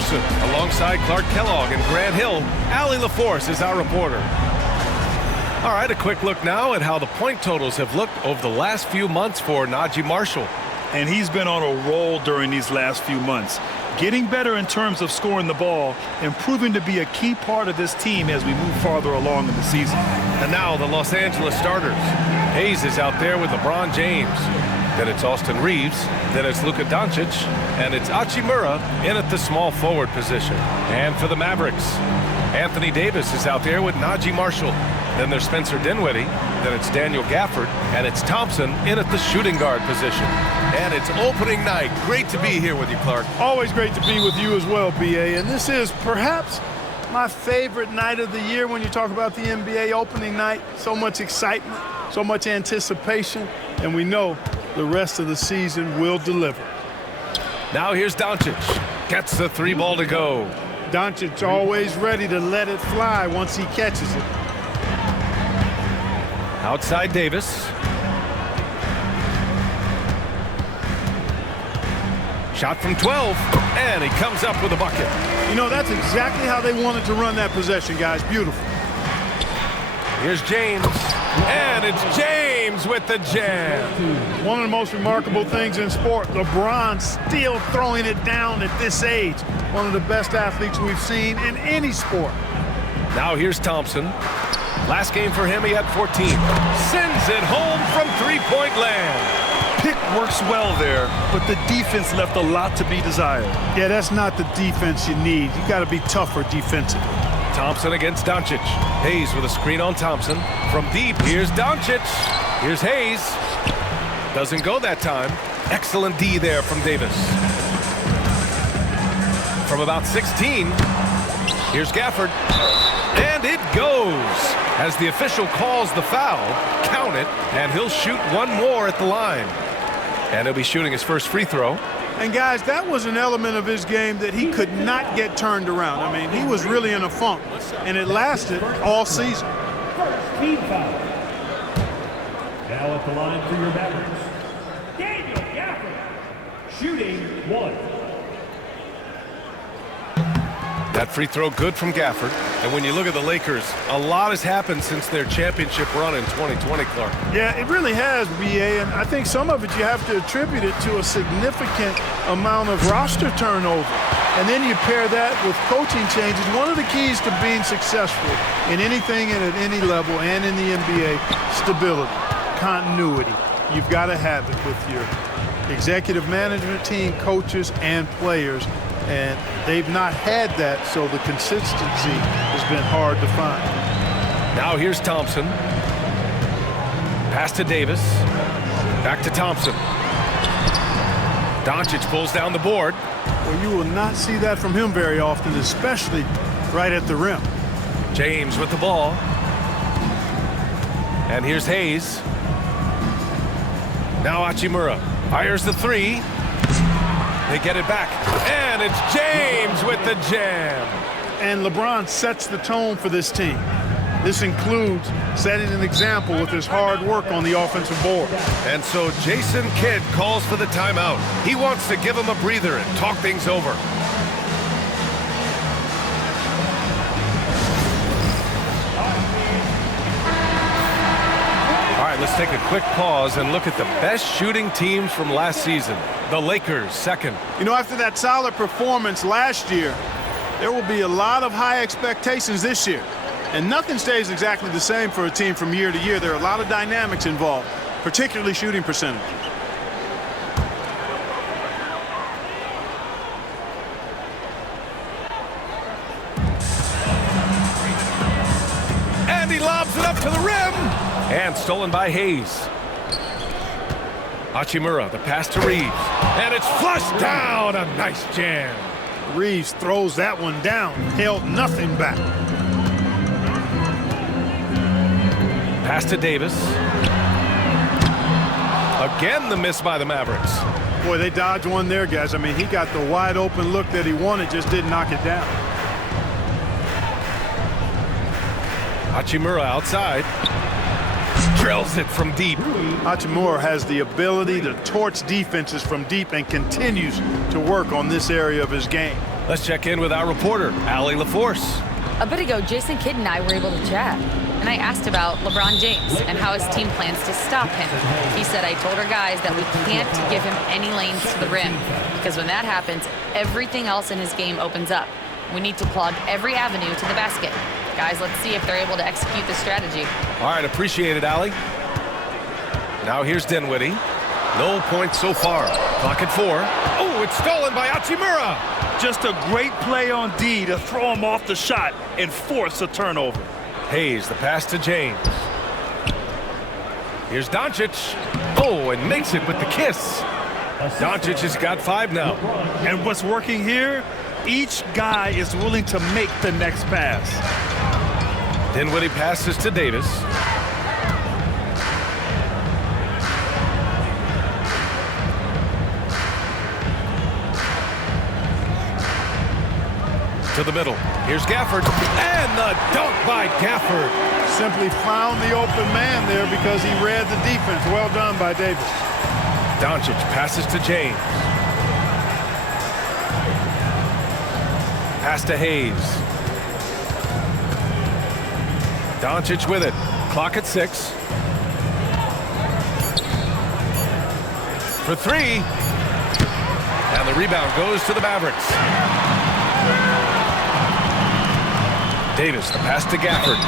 Jefferson. Alongside Clark Kellogg and Grant Hill, Allie LaForce is our reporter. All right, a quick look now at how the point totals have looked over the last few months for Najee Marshall. And he's been on a roll during these last few months. Getting better in terms of scoring the ball and proving to be a key part of this team as we move farther along in the season. And now the Los Angeles starters. Hayes is out there with LeBron James. Then it's Austin Reeves. Then it's Luka Doncic. And it's Hachimura in at the small forward position. And for the Mavericks, Anthony Davis is out there with Najee Marshall. Then there's Spencer Dinwiddie. Then it's Daniel Gafford. And it's Thompson in at the shooting guard position. And it's opening night. Great to be here with you, Clark. Always great to be with you as well, B.A. And this is perhaps my favorite night of the year when you talk about the NBA opening night. So much excitement, so much anticipation, and we know the rest of the season will deliver. Now here's Doncic. Gets the three ball to go. Doncic always ready to let it fly once he catches it. Outside Davis. Shot from 12, and he comes up with a bucket. You know, that's exactly how they wanted to run that possession, guys. Beautiful. Here's James, and it's James with the jam. One of the most remarkable things in sport, LeBron still throwing it down at this age. One of the best athletes we've seen in any sport. Now here's Thompson. Last game for him, he had 14. Sends it home from three-point land. Pick works well there, but the defense left a lot to be desired. Yeah, that's not the defense you need. You got to be tougher defensively. Thompson against Doncic. Hayes with a screen on Thompson. From deep, here's Doncic. Here's Hayes. Doesn't go that time. Excellent D there from Davis. From about 16, here's Gafford. And it goes. As the official calls the foul, count it, and he'll shoot one more at the line. And he'll be shooting his first free throw. And guys, that was an element of his game that he could not get turned around. I mean, he was really in a funk, and it lasted all season. First team foul. Now at the line for your Mavericks, Daniel Gafford, shooting one. That free throw good from Gafford. And when you look at the Lakers, a lot has happened since their championship run in 2020, Clark. Yeah, it really has, B.A., and I think some of it you have to attribute it to a significant amount of roster turnover. And then you pair that with coaching changes. One of the keys to being successful in anything and at any level and in the NBA, stability, continuity. You've got to have it with your executive management team, coaches, and players. And they've not had that, so the consistency has been hard to find. Now here's Thompson. Pass to Davis. Back to Thompson. Doncic pulls down the board. Well, you will not see that from him very often, especially right at the rim. James with the ball. And here's Hayes. Now Hachimura fires the three. They get it back, and it's James with the jam. And LeBron sets the tone for this team. This includes setting an example with his hard work on the offensive board. And so Jason Kidd calls for the timeout. He wants to give him a breather and talk things over. All right, let's take a quick pause and look at the best shooting teams from last season. The Lakers, second. You know, after that solid performance last year, there will be a lot of high expectations this year. And nothing stays exactly the same for a team from year to year. There are a lot of dynamics involved, particularly shooting percentage. And he lobs it up to the rim. And stolen by Hayes. Hachimura, the pass to Reeves. And it's flushed down. A nice jam. Reeves throws that one down. Held nothing back. Pass to Davis. Again, the miss by the Mavericks. Boy, they dodged one there, guys. I mean, he got the wide open look that he wanted, just didn't knock it down. Hachimura outside. Drills it from deep. Hachimura has the ability to torch defenses from deep and continues to work on this area of his game. Let's check in with our reporter, Allie LaForce. A bit ago, Jason Kidd and I were able to chat, and I asked about LeBron James and how his team plans to stop him. He said, I told our guys that we can't give him any lanes to the rim, because when that happens, everything else in his game opens up. We need to clog every avenue to the basket. Guys, let's see if they're able to execute this strategy. All right, appreciate it, Allie. Now here's Dinwiddie. No points so far. Clock at 4. Oh, it's stolen by Hachimura. Just a great play on D to throw him off the shot and force a turnover. Hayes, the pass to James. Here's Doncic. Oh, and makes it with the kiss. Doncic has got 5 now. And what's working here? Each guy is willing to make the next pass. Dinwiddie passes to Davis. To the middle. Here's Gafford. And the dunk by Gafford. Simply found the open man there because he read the defense. Well done by Davis. Doncic passes to James. Pass to Hayes. Doncic with it. Clock at 6. For 3. And the rebound goes to the Mavericks. Davis, the pass to Gafford.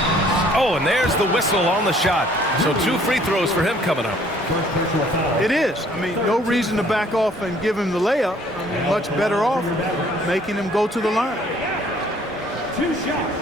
Oh, and there's the whistle on the shot. So 2 free throws for him coming up. It is. I mean, no reason to back off and give him the layup. I mean, much better off making him go to the line. 2 shots.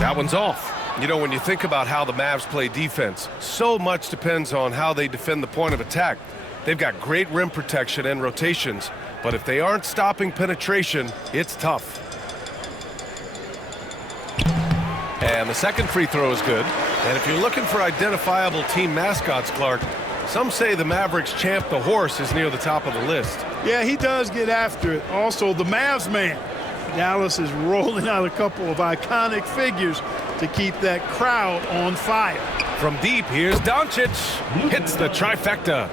That one's off. You know, when you think about how the Mavs play defense, so much depends on how they defend the point of attack. They've got great rim protection and rotations, but if they aren't stopping penetration, it's tough. And the second free throw is good. And if you're looking for identifiable team mascots, Clark, some say the Mavericks champ, the horse, is near the top of the list. Yeah, he does get after it. Also, the Mavs man. Dallas is rolling out a couple of iconic figures to keep that crowd on fire. From deep, here's Doncic. Hits the trifecta.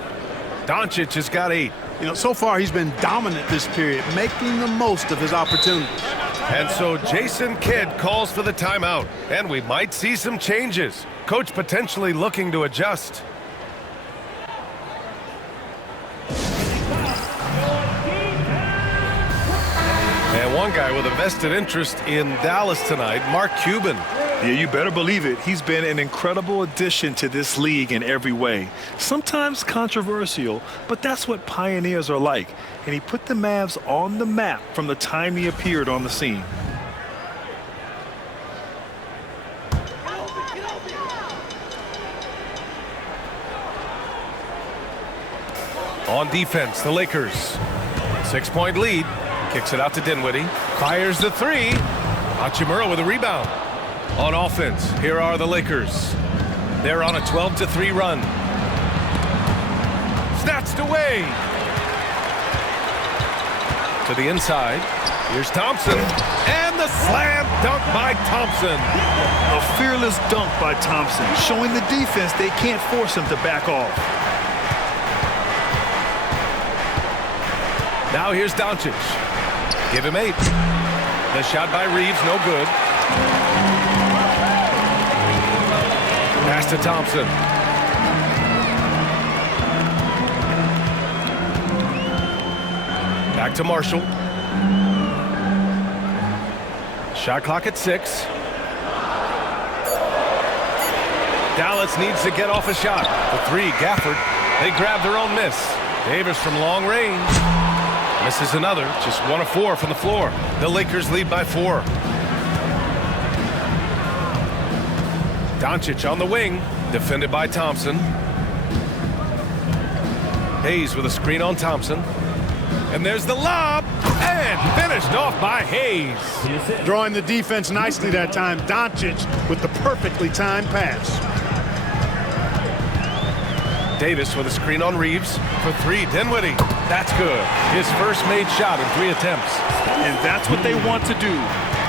Doncic has got 8. You know, so far he's been dominant this period, making the most of his opportunities. And so Jason Kidd calls for the timeout, and we might see some changes. Coach potentially looking to adjust. And one guy with a vested interest in Dallas tonight, Mark Cuban. Yeah, you better believe it. He's been an incredible addition to this league in every way. Sometimes controversial, but that's what pioneers are like. And he put the Mavs on the map from the time he appeared on the scene. On defense, the Lakers. 6-point lead. Kicks it out to Dinwiddie. Fires the 3. Hachimura with a rebound. On offense, here are the Lakers. They're on a 12-3 run. Snatched away. To the inside. Here's Thompson. And the slam dunk by Thompson. A fearless dunk by Thompson, showing the defense they can't force him to back off. Now here's Doncic. Give him 8. The shot by Reeves, no good. Pass to Thompson. Back to Marshall. Shot clock at 6. Dallas needs to get off a shot. The 3, Gafford. They grab their own miss. Davis from long range. Misses another. Just 1 of 4 from the floor. The Lakers lead by 4. Doncic on the wing. Defended by Thompson. Hayes with a screen on Thompson. And there's the lob. And finished off by Hayes. Drawing the defense nicely that time. Doncic with the perfectly timed pass. Davis with a screen on Reeves for three. Dinwiddie. That's good. His first made shot in 3 attempts. And that's what they want to do.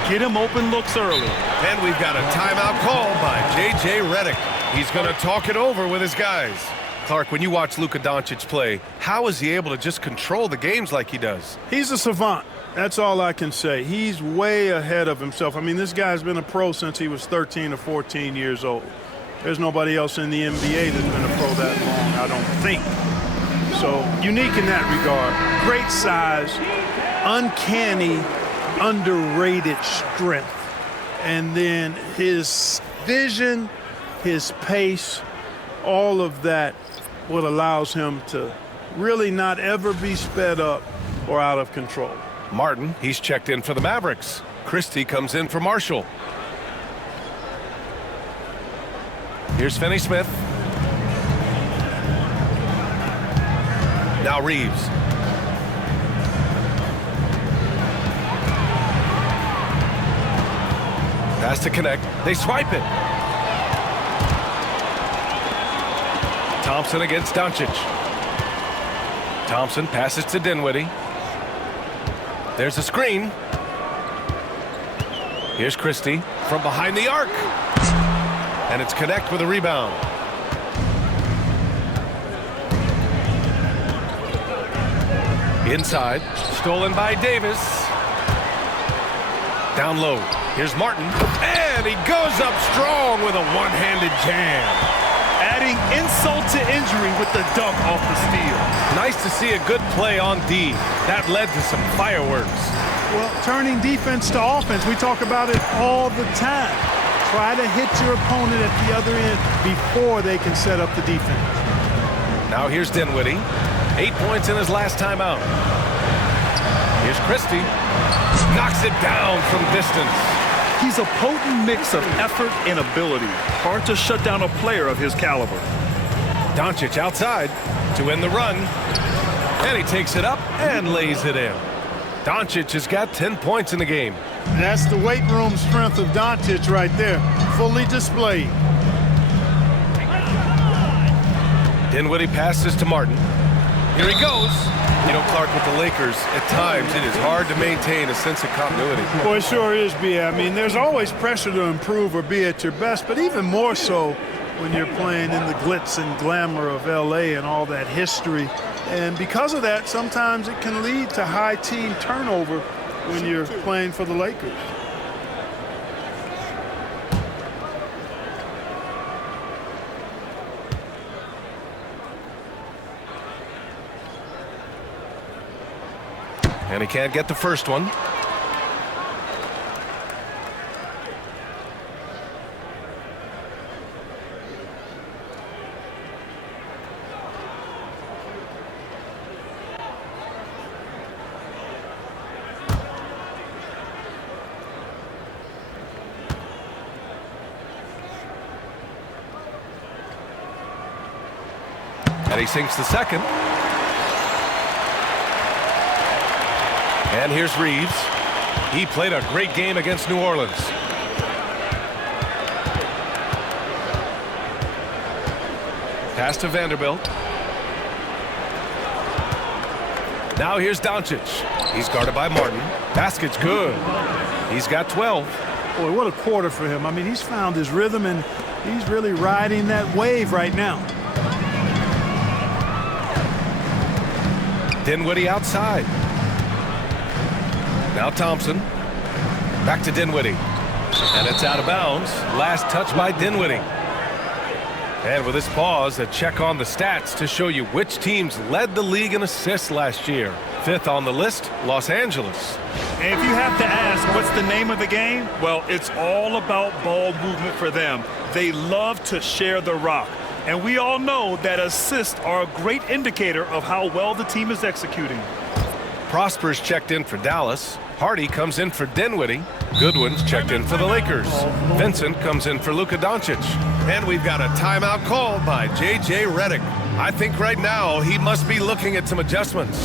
Get him open looks early. And we've got a timeout called by J.J. Redick. He's going to talk it over with his guys. Clark, when you watch Luka Doncic play, how is he able to just control the games like he does? He's a savant. That's all I can say. He's way ahead of himself. I mean, this guy's been a pro since he was 13 or 14 years old. There's nobody else in the NBA that's been a pro that long, I don't think. So, unique in that regard. Great size, uncanny, underrated strength. And then his vision, his pace, all of that, what allows him to really not ever be sped up or out of control. Martin, he's checked in for the Mavericks. Christie comes in for Marshall. Here's Finney-Smith. Now Reeves. Pass to connect. They swipe it. Thompson against Doncic. Thompson passes to Dinwiddie. There's a screen. Here's Christie from behind the arc. And it's Connect with a rebound. Inside. Stolen by Davis. Down low. Here's Martin. And he goes up strong with a one-handed jam. Adding insult to injury with the dunk off the steal. Nice to see a good play on D. That led to some fireworks. Well, turning defense to offense, we talk about it all the time. Try to hit your opponent at the other end before they can set up the defense. Now here's Dinwiddie. 8 points in his last time out. Here's Christie. Knocks it down from distance. He's a potent mix of effort and ability. Hard to shut down a player of his caliber. Doncic outside to win the run. And he takes it up and lays it in. Doncic has got 10 points in the game. That's the weight room strength of Doncic right there, fully displayed. Dinwiddie passes to Martin. Here he goes. You know, Clark, with the Lakers, at times it is hard to maintain a sense of continuity. Boy, it sure is, B. I mean, there's always pressure to improve or be at your best, but even more so when you're playing in the glitz and glamour of L.A. and all that history. And because of that, sometimes it can lead to high team turnover when you're playing for the Lakers. And he can't get the first one. And he sinks the second. And here's Reeves. He played a great game against New Orleans. Pass to Vanderbilt. Now here's Doncic. He's guarded by Martin. Basket's good. He's got 12. Boy, what a quarter for him. I mean, he's found his rhythm, and he's really riding that wave right now. Dinwiddie outside. Now Thompson. Back to Dinwiddie. And it's out of bounds. Last touch by Dinwiddie. And with this pause, a check on the stats to show you which teams led the league in assists last year. 5th on the list, Los Angeles. And if you have to ask what's the name of the game, well, it's all about ball movement for them. They love to share the rock. And we all know that assists are a great indicator of how well the team is executing. Prosper's checked in for Dallas. Hardy comes in for Dinwiddie. Goodwin's checked in for the Lakers. Vincent comes in for Luka Doncic. And we've got a timeout called by J.J. Redick. I think right now he must be looking at some adjustments.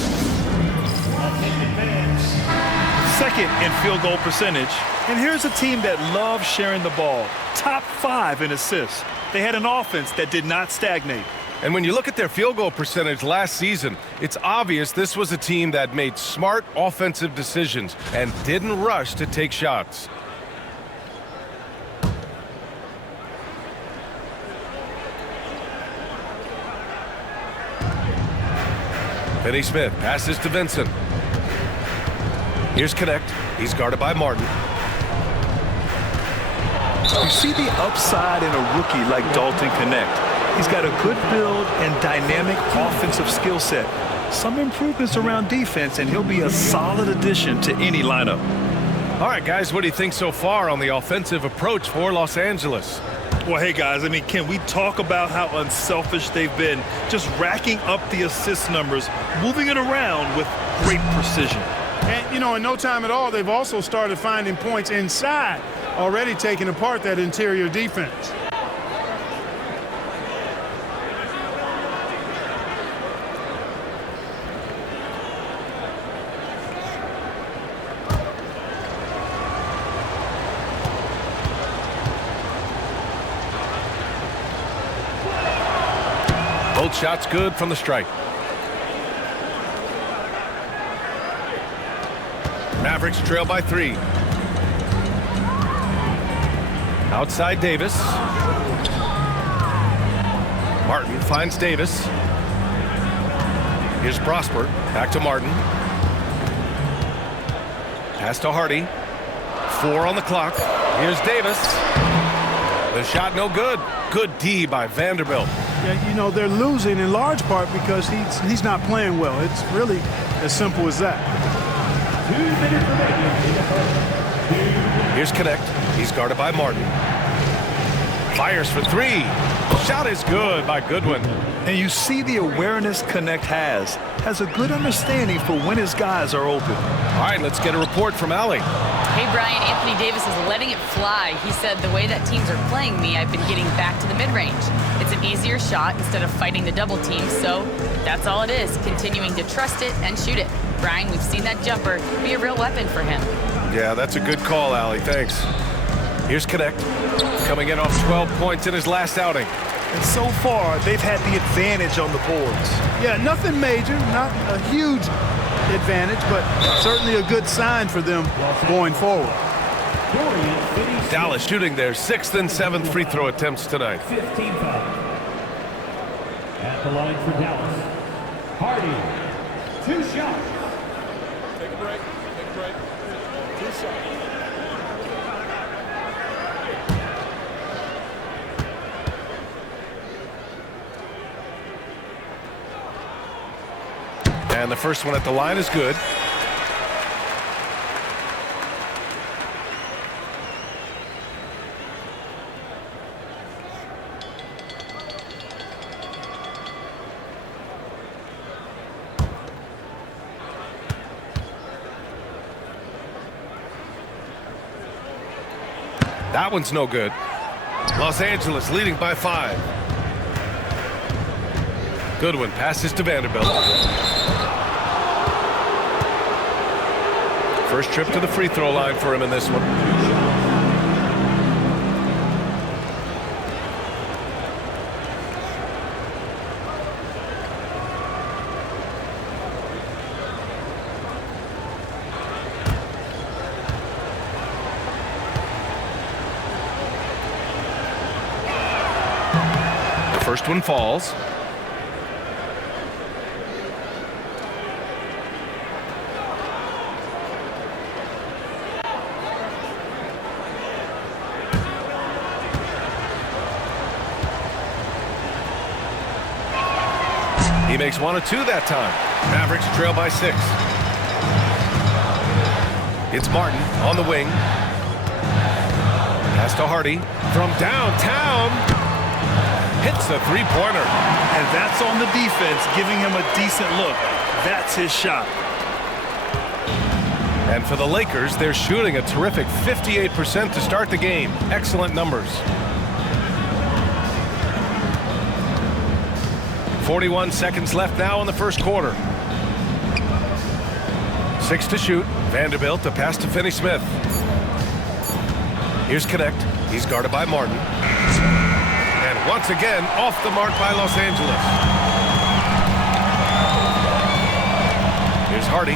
Second in field goal percentage. And here's a team that loves sharing the ball. Top 5 in assists. They had an offense that did not stagnate. And when you look at their field goal percentage last season, it's obvious this was a team that made smart offensive decisions and didn't rush to take shots. Finney Smith passes to Vincent. Here's Connect. He's guarded by Martin. You see the upside in a rookie like Dalton Connect. He's got a good build and dynamic offensive skill set. Some improvements around defense, and he'll be a solid addition to any lineup. All right, guys, what do you think so far on the offensive approach for Los Angeles? Well, hey, guys, I mean, can we talk about how unselfish they've been? Just racking up the assist numbers, moving it around with great precision. And, you know, in no time at all, they've also started finding points inside, already taking apart that interior defense. Both shots good from the strike. Mavericks trail by 3. Outside Davis. Martin finds Davis. Here's Prosper. Back to Martin. Pass to Hardy. 4 on the clock. Here's Davis. The shot no good. Good D by Vanderbilt. Yeah, you know, they're losing in large part because he's not playing well. It's really as simple as that. 2 minutes remaining in the first. Here's Connect. He's guarded by Martin. Fires for 3. Shot is good by Goodwin. And you see the awareness Connect has a good understanding for when his guys are open. All right, let's get a report from Allie. Hey, Brian, Anthony Davis is letting it fly. He said, the way that teams are playing me, I've been getting back to the mid-range. It's an easier shot instead of fighting the double team, so that's all it is, continuing to trust it and shoot it. Brian, we've seen that jumper be a real weapon for him. Yeah, that's a good call, Allie. Thanks. Here's Connect. Coming in off 12 points in his last outing. And so far, they've had the advantage on the boards. Yeah, nothing major, not a huge advantage, but certainly a good sign for them going forward. Dallas shooting their 6th and 7th free throw attempts tonight. 15 fouls. At the line for Dallas, Hardy, 2 shots. Take a break. 2 shots. And the first one at the line is good. That one's no good. Los Angeles leading by 5. Goodwin passes to Vanderbilt. First trip to the free throw line for him in this one. The first one falls. He makes 1 of 2 that time. Mavericks trail by 6. It's Martin on the wing. Pass to Hardy from downtown. Hits the 3-pointer. And that's on the defense, giving him a decent look. That's his shot. And for the Lakers, they're shooting a terrific 58% to start the game. Excellent numbers. 41 seconds left now in the first quarter. 6 to shoot. Vanderbilt to pass to Finney Smith. Here's Connect. He's guarded by Martin. And Once again, off the mark by Los Angeles. Here's Hardy.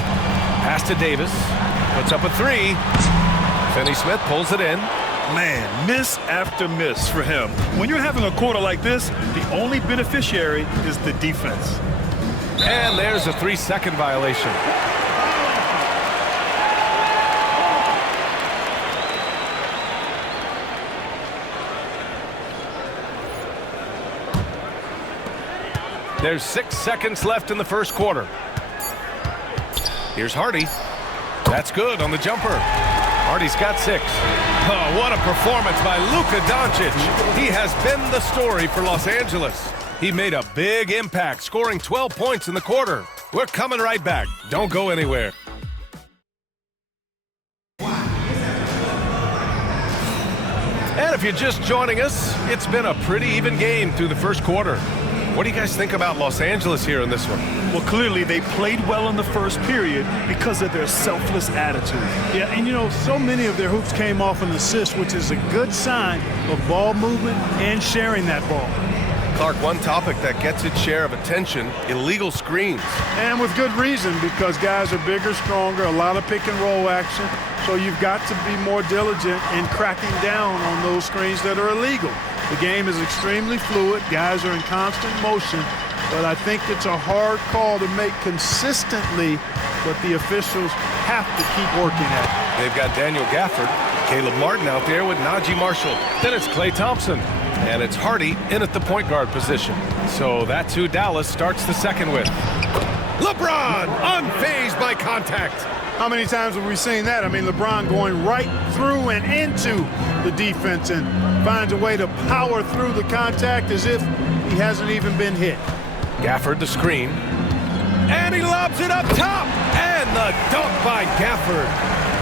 Pass to Davis. Puts up a three. Finney-Smith pulls it in. Man, miss after miss for him. When you're having a quarter like this, the only beneficiary is the defense. And there's a 3-second violation. There's 6 seconds left in the first quarter. Here's Hardy. That's good on the jumper. Hardy's got 6. Oh, what a performance by Luka Doncic. He has been the story for Los Angeles. He made a big impact, scoring 12 points in the quarter. We're coming right back. Don't go anywhere. And if you're just joining us, it's been a pretty even game through the first quarter. What do you guys think about Los Angeles here in this one? Well, clearly they played well in the first period because of their selfless attitude. Yeah, and you know, so many of their hoops came off an assist, which is a good sign of ball movement and sharing that ball. Clark, one topic that gets its share of attention, illegal screens. And with good reason, because guys are bigger, stronger, a lot of pick and roll action. So you've got to be more diligent in cracking down on those screens that are illegal. The game is extremely fluid. Guys are in constant motion. But I think it's a hard call to make consistently, but the officials have to keep working at it. They've got Daniel Gafford, Caleb Martin out there with Najee Marshall. Then it's Klay Thompson. And it's Hardy in at the point guard position. So that's who Dallas starts the second with. LeBron, unfazed by contact. How many times have we seen that? I mean, LeBron going right through and into the defense and finds a way to power through the contact as if he hasn't even been hit. Gafford the screen. And he lobs it up top. And the dunk by Gafford.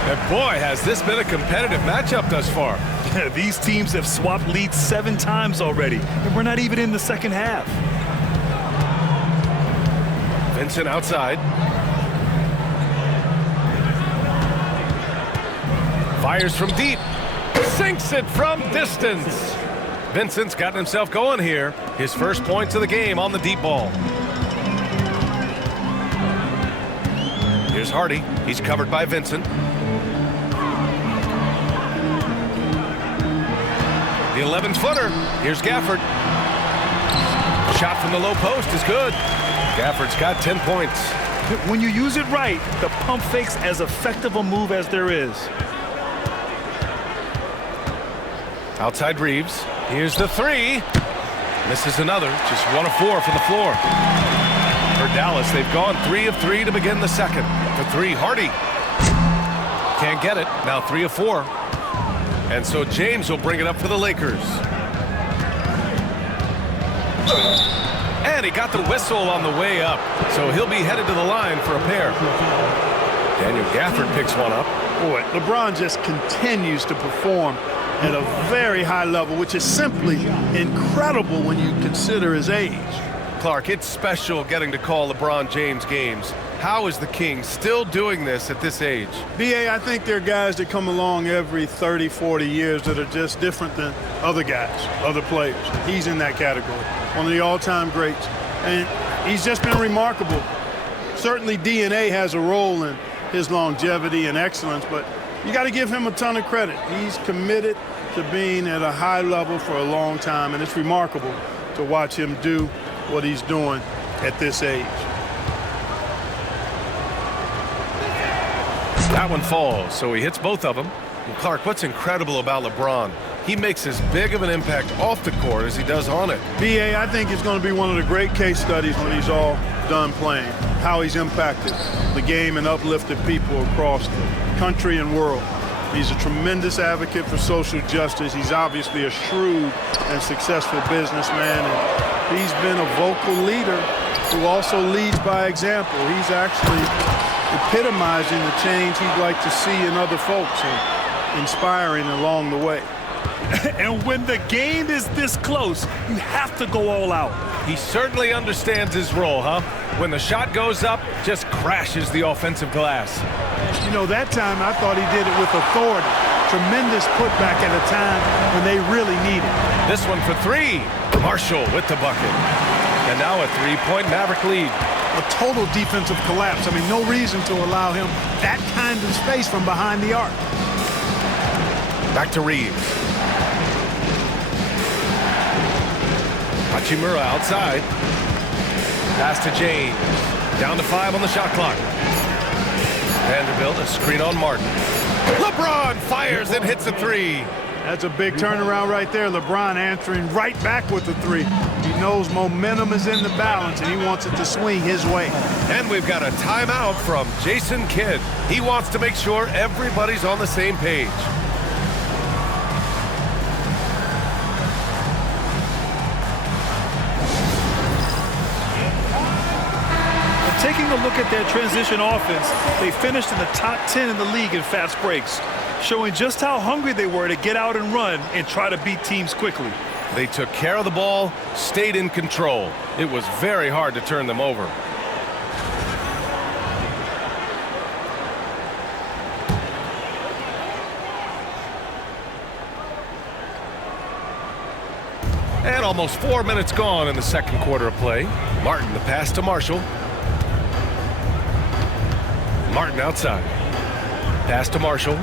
And boy, has this been a competitive matchup thus far. These teams have swapped leads 7 times already, and we're not even in the second half. Vincent outside. Fires from deep. Sinks it from distance. Vincent's gotten himself going here. His first points of the game on the deep ball. Here's Hardy. He's covered by Vincent. The 11-footer. Here's Gafford. Shot from the low post is good. Gafford's got 10 points. When you use it right, the pump fake's as effective a move as there is. Outside Reeves. Here's the 3. Misses another. Just 1 of 4 from the floor. For Dallas, they've gone 3 of 3 to begin the second. For 3, Hardy. Can't get it. Now 3 of 4. And so James will bring it up for the Lakers. And he got the whistle on the way up. So he'll be headed to the line for a pair. Daniel Gafford picks one up. Boy, LeBron just continues to perform at a very high level, which is simply incredible when you consider his age. Clark, it's special getting to call LeBron James games. How is the King still doing this at this age? B.A., I think there are guys that come along every 30, 40 years that are just different than other guys, other players. He's in that category, one of the all-time greats. And he's just been remarkable. Certainly DNA has a role in his longevity and excellence, but you got to give him a ton of credit. He's committed to being at a high level for a long time, and it's remarkable to watch him do what he's doing at this age. That one falls, so he hits both of them. And Clark, what's incredible about LeBron? He makes as big of an impact off the court as he does on it. B.A., I think it's going to be one of the great case studies when he's all done playing, how he's impacted the game and uplifted people across the country and world. He's a tremendous advocate for social justice. He's obviously a shrewd and successful businessman, and he's been a vocal leader who also leads by example. He's actually epitomizing the change he'd like to see in other folks and inspiring along the way. And when the game is this close, you have to go all out. He certainly understands his role, huh? When the shot goes up, just crashes the offensive glass. You know, that time I thought he did it with authority. Tremendous putback at a time when they really need it. This one for 3. Marshall with the bucket. And now a three-point Maverick lead. A total defensive collapse. I mean, no reason to allow him that kind of space from behind the arc. Back to Reeves. Hachimura outside. Pass to James. Down to 5 on the shot clock. Vanderbilt, a screen on Martin. LeBron fires and hits a three. That's a big turnaround right there. LeBron answering right back with the three. He knows momentum is in the balance, and he wants it to swing his way. And we've got a timeout from Jason Kidd. He wants to make sure everybody's on the same page. Taking a look at their transition offense, they finished in the top 10 in the league in fast breaks, showing just how hungry they were to get out and run and try to beat teams quickly. They took care of the ball, stayed in control. It was very hard to turn them over. And almost 4 minutes gone in the second quarter of play. Martin, the pass to Marshall. Martin outside. Pass to Marshall.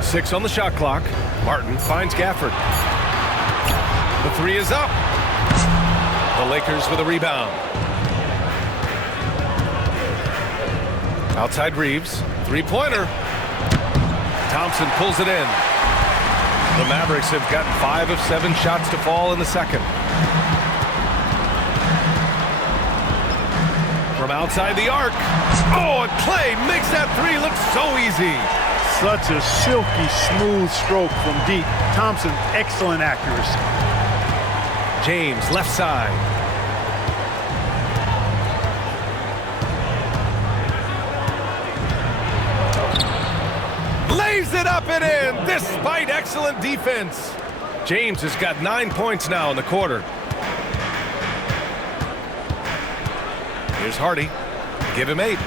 6 on the shot clock. Martin finds Gafford. The three is up. The Lakers with a rebound. Outside Reeves. Three-pointer. Thompson pulls it in. The Mavericks have gotten 5 of 7 shots to fall in the second. From outside the arc. Oh, and Clay makes that three look so easy. Such a silky, smooth stroke from deep. Thompson, excellent accuracy. James, left side. Lays it up and in, despite excellent defense. James has got 9 points now in the quarter. Here's Hardy. Give him 8.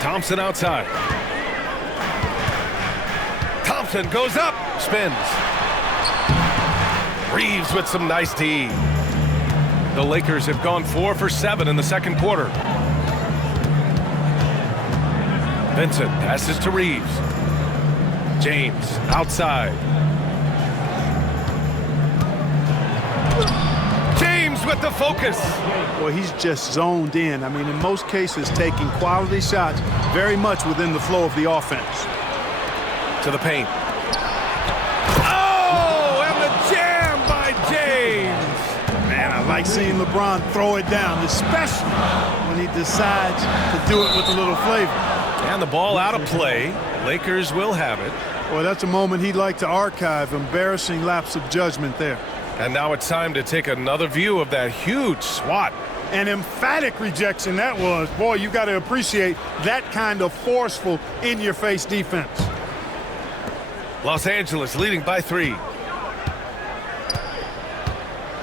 Thompson outside. Thompson goes up. Spins. Reeves with some nice D. The Lakers have gone 4 for 7 in the second quarter. Vincent passes to Reeves. James outside. With the focus. Well, he's just zoned in. I mean, in most cases, taking quality shots very much within the flow of the offense. To the paint. Oh, and the jam by James. Man, I like seeing LeBron throw it down, especially when he decides to do it with a little flavor. And the ball out of play. Lakers will have it. Well, that's a moment he'd like to archive. Embarrassing lapse of judgment there. And now it's time to take another view of that huge swat. An emphatic rejection that was. Boy, you got to appreciate that kind of forceful, in-your-face defense. Los Angeles leading by 3.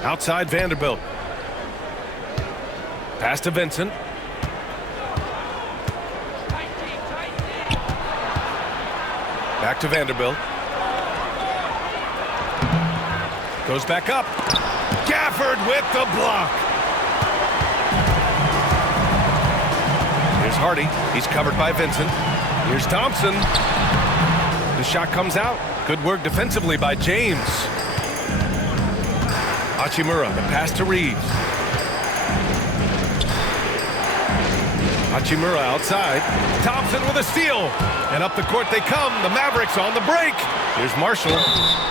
Outside Vanderbilt. Pass to Vincent. Back to Vanderbilt. Goes back up. Gafford with the block. Here's Hardy. He's covered by Vincent. Here's Thompson. The shot comes out. Good work defensively by James. Hachimura, the pass to Reeves. Hachimura outside. Thompson with a steal. And up the court they come. The Mavericks on the break. Here's Marshall.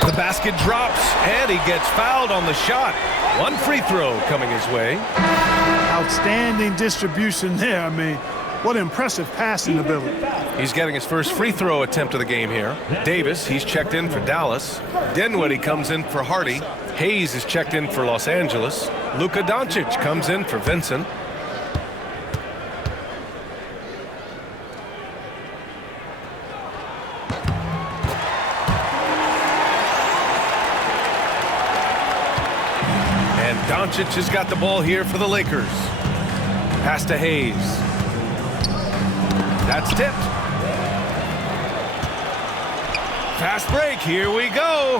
The basket drops, and he gets fouled on the shot. 1 free throw coming his way. Outstanding distribution there. I mean, what impressive passing ability. He's getting his first free throw attempt of the game here. Davis, he's checked in for Dallas. Dinwiddie comes in for Hardy. Hayes is checked in for Los Angeles. Luka Doncic comes in for Vincent. Doncic has got the ball here for the Lakers. Pass to Hayes. That's tipped. Fast break, here we go.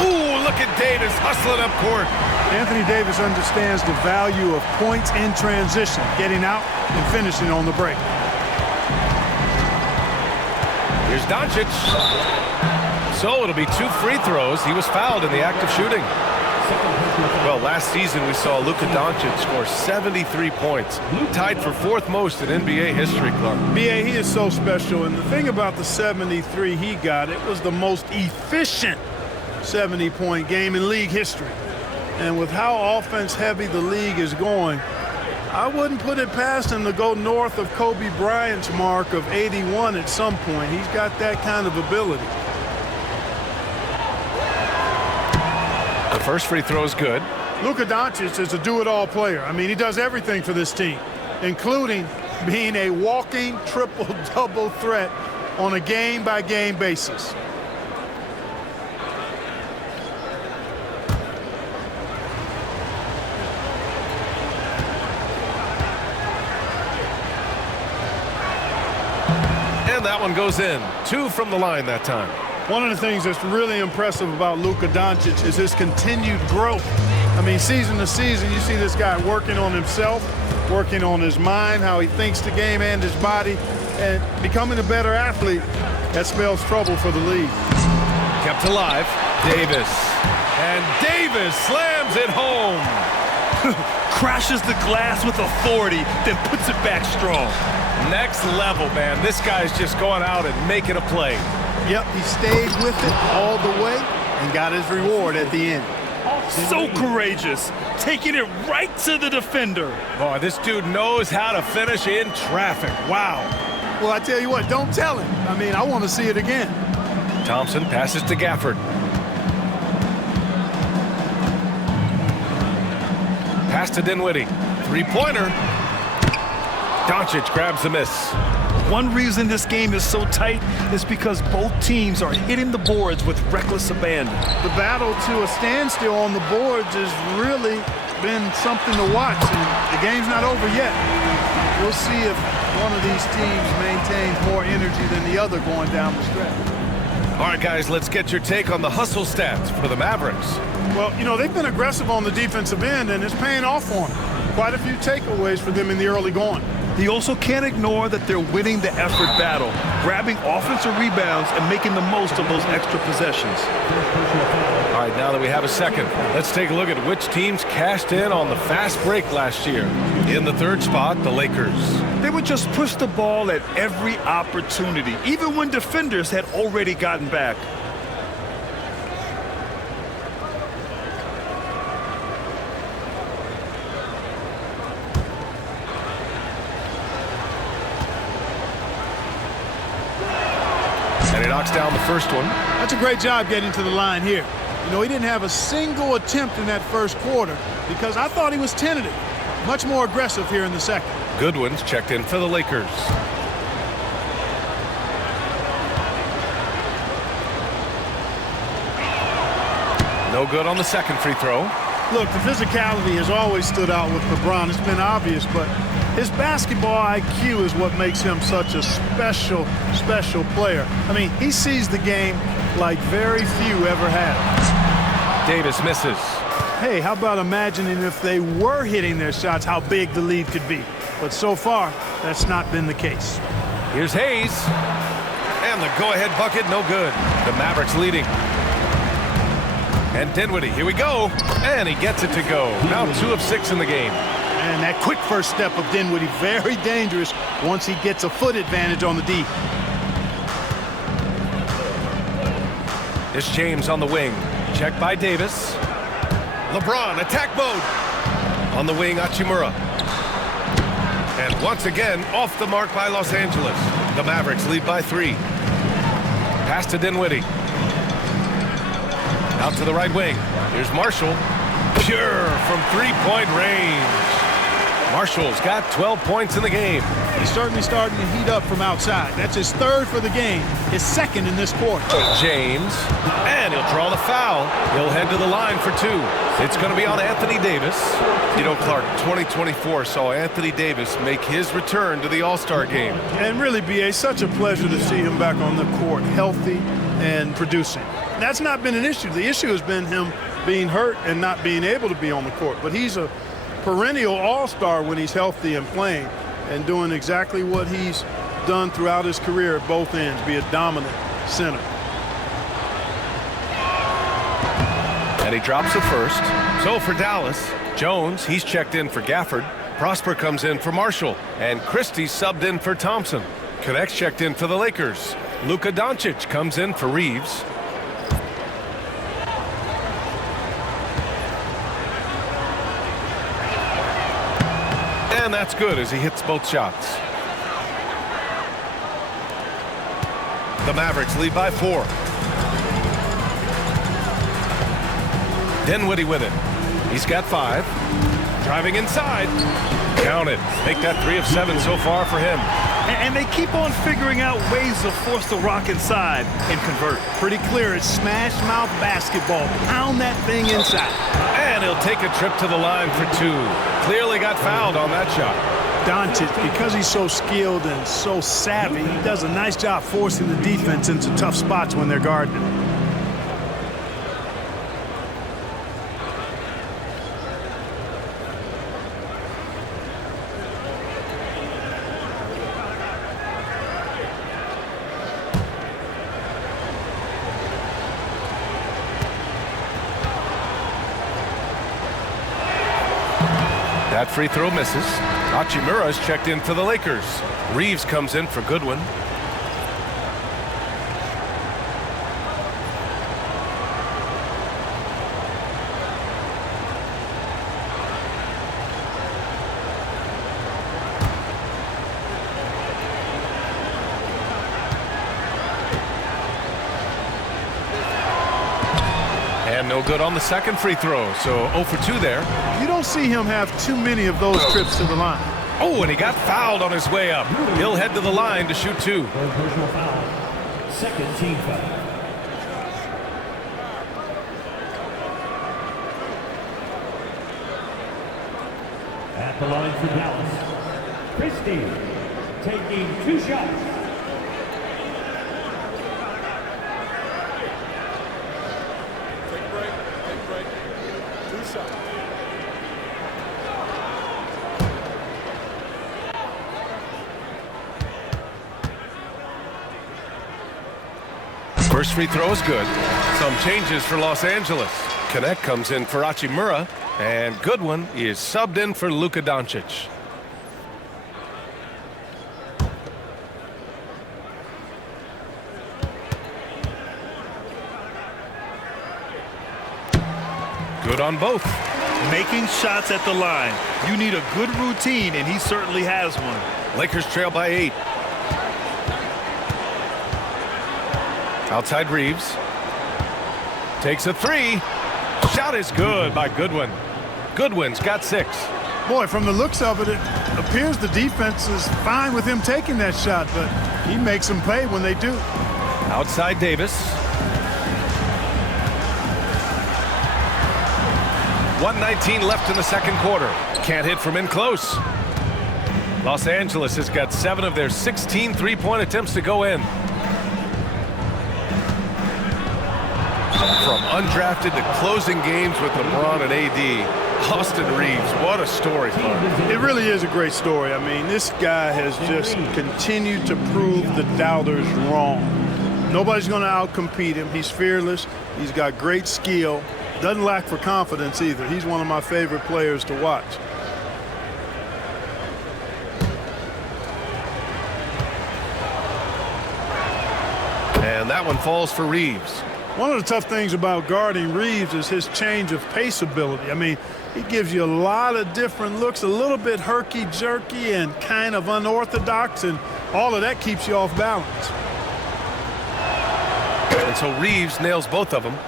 Ooh, look at Davis hustling up court. Anthony Davis understands the value of points in transition, getting out and finishing on the break. Here's Doncic. So it'll be 2 free throws. He was fouled in the act of shooting. Well, last season we saw Luka Doncic score 73 points, tied for 4th most in NBA history, Clark. B.A., he is so special, and the thing about the 73 he got, it was the most efficient 70-point game in league history. And with how offense-heavy the league is going, I wouldn't put it past him to go north of Kobe Bryant's mark of 81 at some point. He's got that kind of ability. The first free throw is good. Luka Doncic is a do-it-all player. I mean, he does everything for this team, including being a walking triple-double threat on a game-by-game basis. And that one goes in. 2 from the line that time. One of the things that's really impressive about Luka Doncic is his continued growth. I mean, season to season, you see this guy working on himself, working on his mind, how he thinks the game and his body, and becoming a better athlete. That spells trouble for the league. Kept alive. Davis. And Davis slams it home. Crashes the glass with authority, then puts it back strong. Next level, man. This guy's just going out and making a play. Yep, he stayed with it all the way and got his reward at the end. So courageous, taking it right to the defender. Boy, this dude knows how to finish in traffic. Wow. Well, I tell you what, don't tell him. I mean, I want to see it again. Thompson passes to Gafford. Pass to Dinwiddie. 3-pointer. Doncic grabs the miss. One reason this game is so tight is because both teams are hitting the boards with reckless abandon. The battle to a standstill on the boards has really been something to watch, and the game's not over yet. We'll see if one of these teams maintains more energy than the other going down the stretch. All right, guys, let's get your take on the hustle stats for the Mavericks. Well, you know, they've been aggressive on the defensive end, and it's paying off for them. Quite a few takeaways for them in the early going. He also can't ignore that they're winning the effort battle, grabbing offensive rebounds and making the most of those extra possessions. All right, now that we have a second, let's take a look at which teams cashed in on the fast break last year. In the 3rd spot, the Lakers. They would just push the ball at every opportunity, even when defenders had already gotten back. And he knocks down the first one. That's a great job getting to the line here. You know, he didn't have a single attempt in that first quarter because I thought he was tentative. Much more aggressive here in the second. Goodwin's checked in for the Lakers. No good on the second free throw. Look, the physicality has always stood out with LeBron. It's been obvious, but his basketball IQ is what makes him such a special player. I mean, he sees the game like very few ever have. Davis misses. Hey, how about imagining if they were hitting their shots, how big the lead could be. But so far, that's not been the case. Here's Hayes. And the go-ahead bucket, no good. The Mavericks leading. And Dinwiddie, here we go. And he gets it to go. Now 2 of 6 in the game. And that quick first step of Dinwiddie, very dangerous once he gets a foot advantage on the D. It's James on the wing. Checked by Davis. LeBron, attack mode. On the wing, Hachimura. And once again, off the mark by Los Angeles. The Mavericks lead by 3. Pass to Dinwiddie. Out to the right wing. Here's Marshall. Pure from 3-point range. Marshall's got 12 points in the game. He's certainly starting to heat up from outside. That's his third for the game, his second in this quarter. James, and he'll draw the foul. He'll head to the line for 2. It's going to be on Anthony Davis. You know, Clark, 2024 saw Anthony Davis make his return to the All-Star game. And really, B.A., such a pleasure to see him back on the court, healthy and producing. That's not been an issue. The issue has been him being hurt and not being able to be on the court. But he's a perennial all-star when he's healthy and playing and doing exactly what he's done throughout his career at both ends, be a dominant center. And he drops it first. So for Dallas, Jones, he's checked in for Gafford. Prosper comes in for Marshall. And Christie subbed in for Thompson. Connect's checked in for the Lakers. Luka Doncic comes in for Reeves. And that's good as he hits both shots. The Mavericks lead by 4. Dinwiddie with it. He's got 5. Driving inside. Count it. Make that 3 of 7 so far for him. And they keep on figuring out ways to force the rock inside and convert. Pretty clear. It's smash mouth basketball. Pound that thing inside. And he'll take a trip to the line for 2. Clearly got fouled on that shot. Doncic, because he's so skilled and so savvy, he does a nice job forcing the defense into tough spots when they're guarding him. That free throw misses. Hachimura's checked in for the Lakers. Reeves comes in for Goodwin. And no good on the second free throw, so 0 for 2 there. You don't see him have too many of those trips to the line. Oh, and he got fouled on his way up. He'll head to the line to shoot 2. Personal foul. Second team foul. At the line for Dallas, Christie taking 2 shots. Take a break. Take a break. 2 shots. First free throw is good. Some changes for Los Angeles. Connect comes in for Hachimura, and Goodwin is subbed in for Luka Doncic. Good on both. Making shots at the line. You need a good routine, and he certainly has one. Lakers trail by 8. Outside Reeves. Takes a 3. Shot is good by Goodwin. Goodwin's got 6. Boy, from the looks of it, it appears the defense is fine with him taking that shot, but he makes them pay when they do. Outside Davis. 1:19 left in the second quarter. Can't hit from in close. Los Angeles has got 7 of their 16 three-point attempts to go in. From undrafted to closing games with LeBron and AD, Austin Reeves, what a story, Clark. It really is a great story. I mean, this guy has just continued to prove the doubters wrong. Nobody's going to outcompete him. He's fearless. He's got great skill. Doesn't lack for confidence either. He's one of my favorite players to watch. And that one falls for Reeves. One of the tough things about guarding Reeves is his change of pace ability. I mean, he gives you a lot of different looks, a little bit herky-jerky and kind of unorthodox, and all of that keeps you off balance. And so Reeves nails both of them.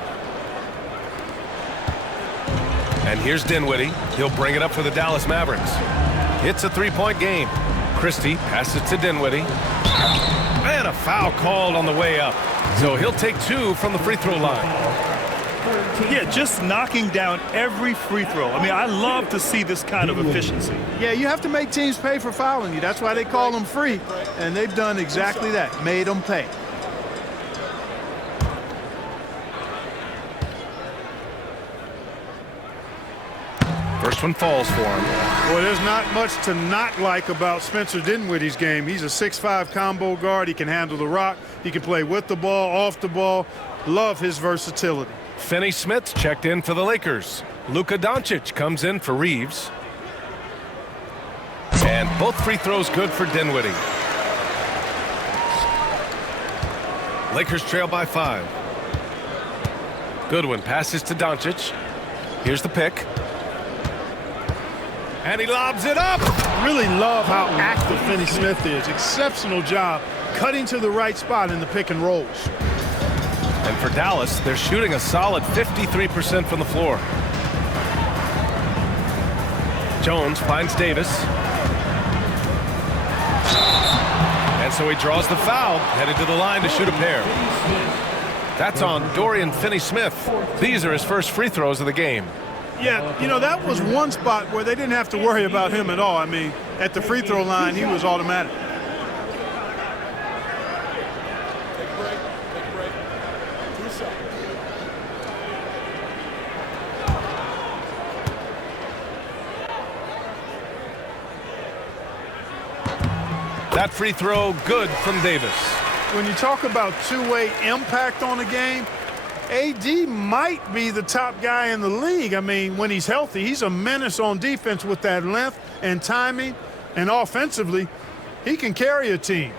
And here's Dinwiddie. He'll bring it up for the Dallas Mavericks. It's a three-point game. Christie passes to Dinwiddie. And a foul called on the way up. So he'll take 2 from the free throw line. Yeah, just knocking down every free throw. I mean, I love to see this kind of efficiency. Yeah, you have to make teams pay for fouling you. That's why they call them free. And they've done exactly that, made them pay. First one falls for him. Well, there's not much to not like about Spencer Dinwiddie's game. He's a 6'5" combo guard. He can handle the rock. He can play with the ball, off the ball. Love his versatility. Finney Smith's checked in for the Lakers. Luka Doncic comes in for Reeves. And both free throws good for Dinwiddie. Lakers trail by 5. Goodwin passes to Doncic. Here's the pick. And he lobs it up. Really love how active Finney Smith is. Exceptional job cutting to the right spot in the pick and rolls. And for Dallas, they're shooting a solid 53% from the floor. Jones finds Davis. And so he draws the foul, headed to the line to shoot a pair. That's on Dorian Finney-Smith. These are his first free throws of the game. Yeah, you know, that was one spot where they didn't have to worry about him at all. I mean, at the free throw line, he was automatic. Take a break. Take a break. 2 shots. That free throw good from Davis. When you talk about two-way impact on the game, AD might be the top guy in the league. I mean, when he's healthy, he's a menace on defense with that length and timing. And offensively, he can carry a team.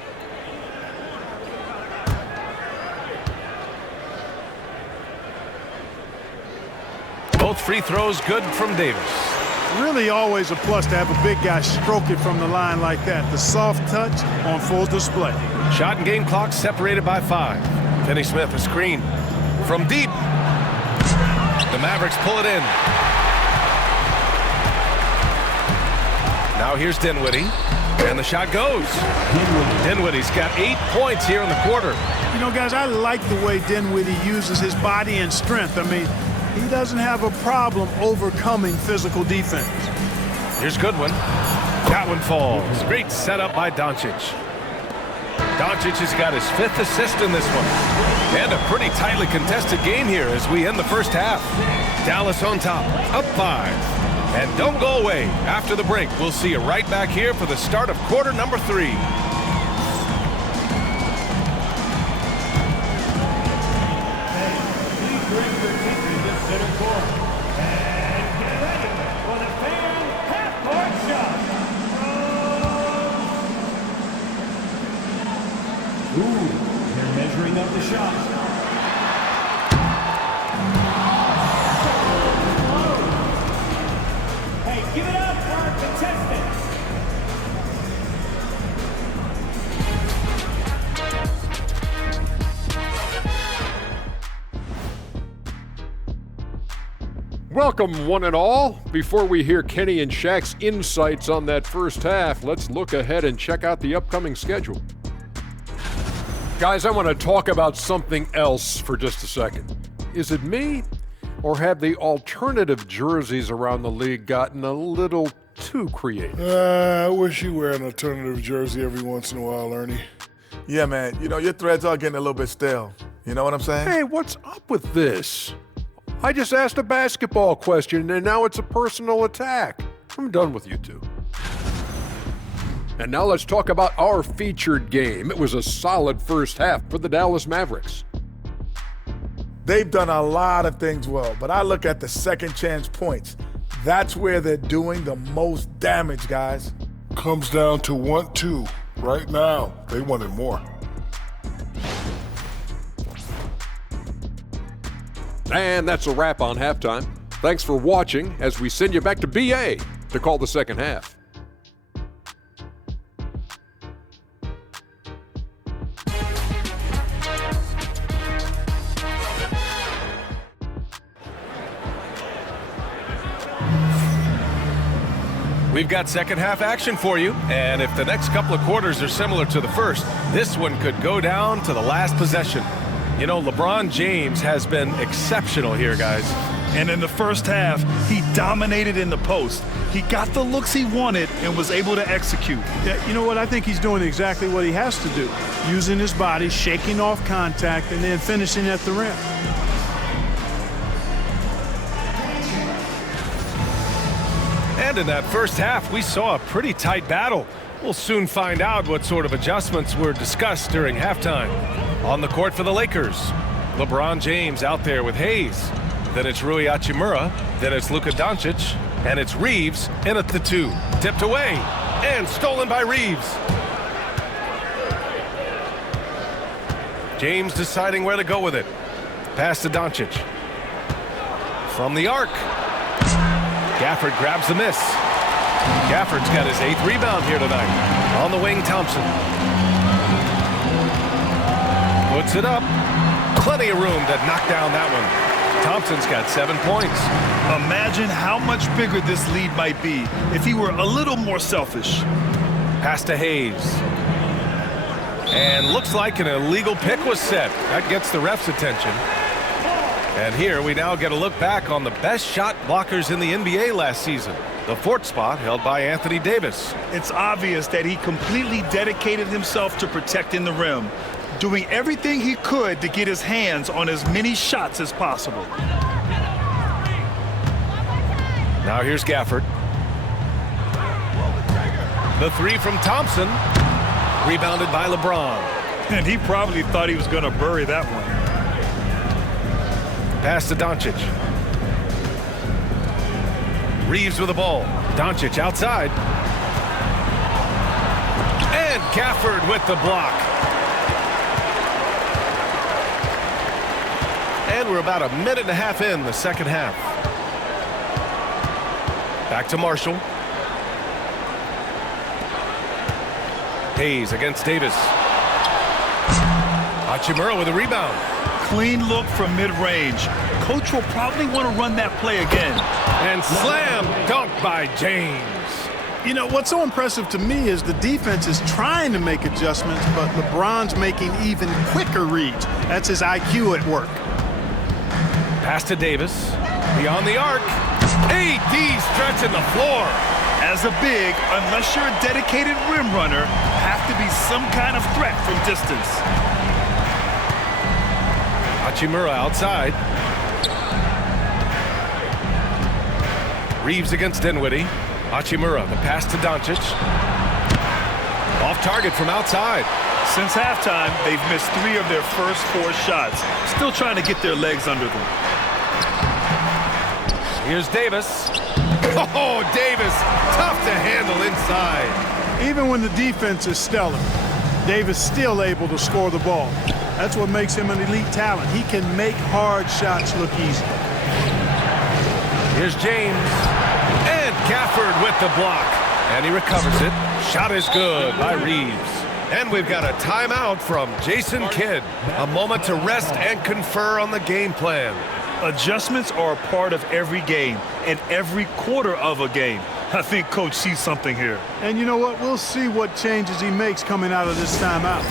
Both free throws good from Davis. Really always a plus to have a big guy stroke it from the line like that. The soft touch on full display. Shot and game clock separated by 5. Finney-Smith a screen from deep. The Mavericks pull it in. Now here's Dinwiddie. And the shot goes. Dinwiddie's got 8 points here in the quarter. You know, guys, I like the way Dinwiddie uses his body and strength. I mean, he doesn't have a problem overcoming physical defense. Here's Goodwin. That one falls. Great setup by Doncic. Doncic has got his 5th assist in this one. And a pretty tightly contested game here as we end the first half. Dallas on top, up 5. And don't go away. After the break, we'll see you right back here for the start of quarter number 3. They're measuring up the shot. Hey, give it up for our contestants. Welcome, one and all. Before we hear Kenny and Shaq's insights on that first half, let's look ahead and check out the upcoming schedule. Guys, I want to talk about something else for just a second. Is it me, or have the alternative jerseys around the league gotten a little too creative? I wish you wear an alternative jersey every once in a while, Ernie. Yeah, man. You know, your threads are getting a little bit stale. You know what I'm saying? Hey, what's up with this? I just asked a basketball question, and now it's a personal attack. I'm done with you two. And now let's talk about our featured game. It was a solid first half for the Dallas Mavericks. They've done a lot of things well, but I look at the second chance points. That's where they're doing the most damage, guys. Comes down to 1-2. Right now, they wanted more. And that's a wrap on halftime. Thanks for watching as we send you back to BA to call the second half. We've got second half action for you, and if the next couple of quarters are similar to the first, this one could go down to the last possession. You know, LeBron James has been exceptional here, guys. And in the first half, he dominated in the post. He got the looks he wanted and was able to execute. Yeah, you know what? I think he's doing exactly what he has to do. Using his body, shaking off contact, and then finishing at the rim. And in that first half, we saw a pretty tight battle. We'll soon find out what sort of adjustments were discussed during halftime. On the court for the Lakers, LeBron James out there with Hayes. Then it's Rui Hachimura. Then it's Luka Doncic. And it's Reeves in at the 2. Tipped away and stolen by Reeves. James deciding where to go with it. Pass to Doncic. From the arc. Gafford grabs the miss. Gafford's got his 8th rebound here tonight. On the wing, Thompson. Puts it up. Plenty of room to knock down that one. Thompson's got 7 points. Imagine how much bigger this lead might be if he were a little more selfish. Pass to Hayes. And looks like an illegal pick was set. That gets the ref's attention. And here we now get a look back on the best shot blockers in the NBA last season. The 4th spot held by Anthony Davis. It's obvious that he completely dedicated himself to protecting the rim, doing everything he could to get his hands on as many shots as possible. Now here's Gafford. The 3 from Thompson. Rebounded by LeBron. And he probably thought he was going to bury that one. Pass to Doncic. Reeves with the ball. Doncic outside. And Gafford with the block. And we're about a minute and a half in the second half. Back to Marshall. Hayes against Davis. Hachimura with a rebound. Clean look from mid-range. Coach will probably want to run that play again. And slam dunk by James. You know, what's so impressive to me is the defense is trying to make adjustments, but LeBron's making even quicker reads. That's his IQ at work. Pass to Davis. Beyond the arc. AD stretching the floor. As a big, unless you're a dedicated rim runner, have to be some kind of threat from distance. Hachimura outside. Reeves against Dinwiddie. Hachimura, the pass to Doncic. Off target from outside. Since halftime, they've missed 3 of their first 4 shots. Still trying to get their legs under them. Here's Davis. Oh, Davis, tough to handle inside. Even when the defense is stellar, Davis still able to score the ball. That's what makes him an elite talent. He can make hard shots look easy. Here's James. And Gafford with the block. And he recovers it. Shot is good by Reeves. And we've got a timeout from Jason Kidd. A moment to rest and confer on the game plan. Adjustments are a part of every game and every quarter of a game. I think Coach sees something here. And you know what? We'll see what changes he makes coming out of this timeout.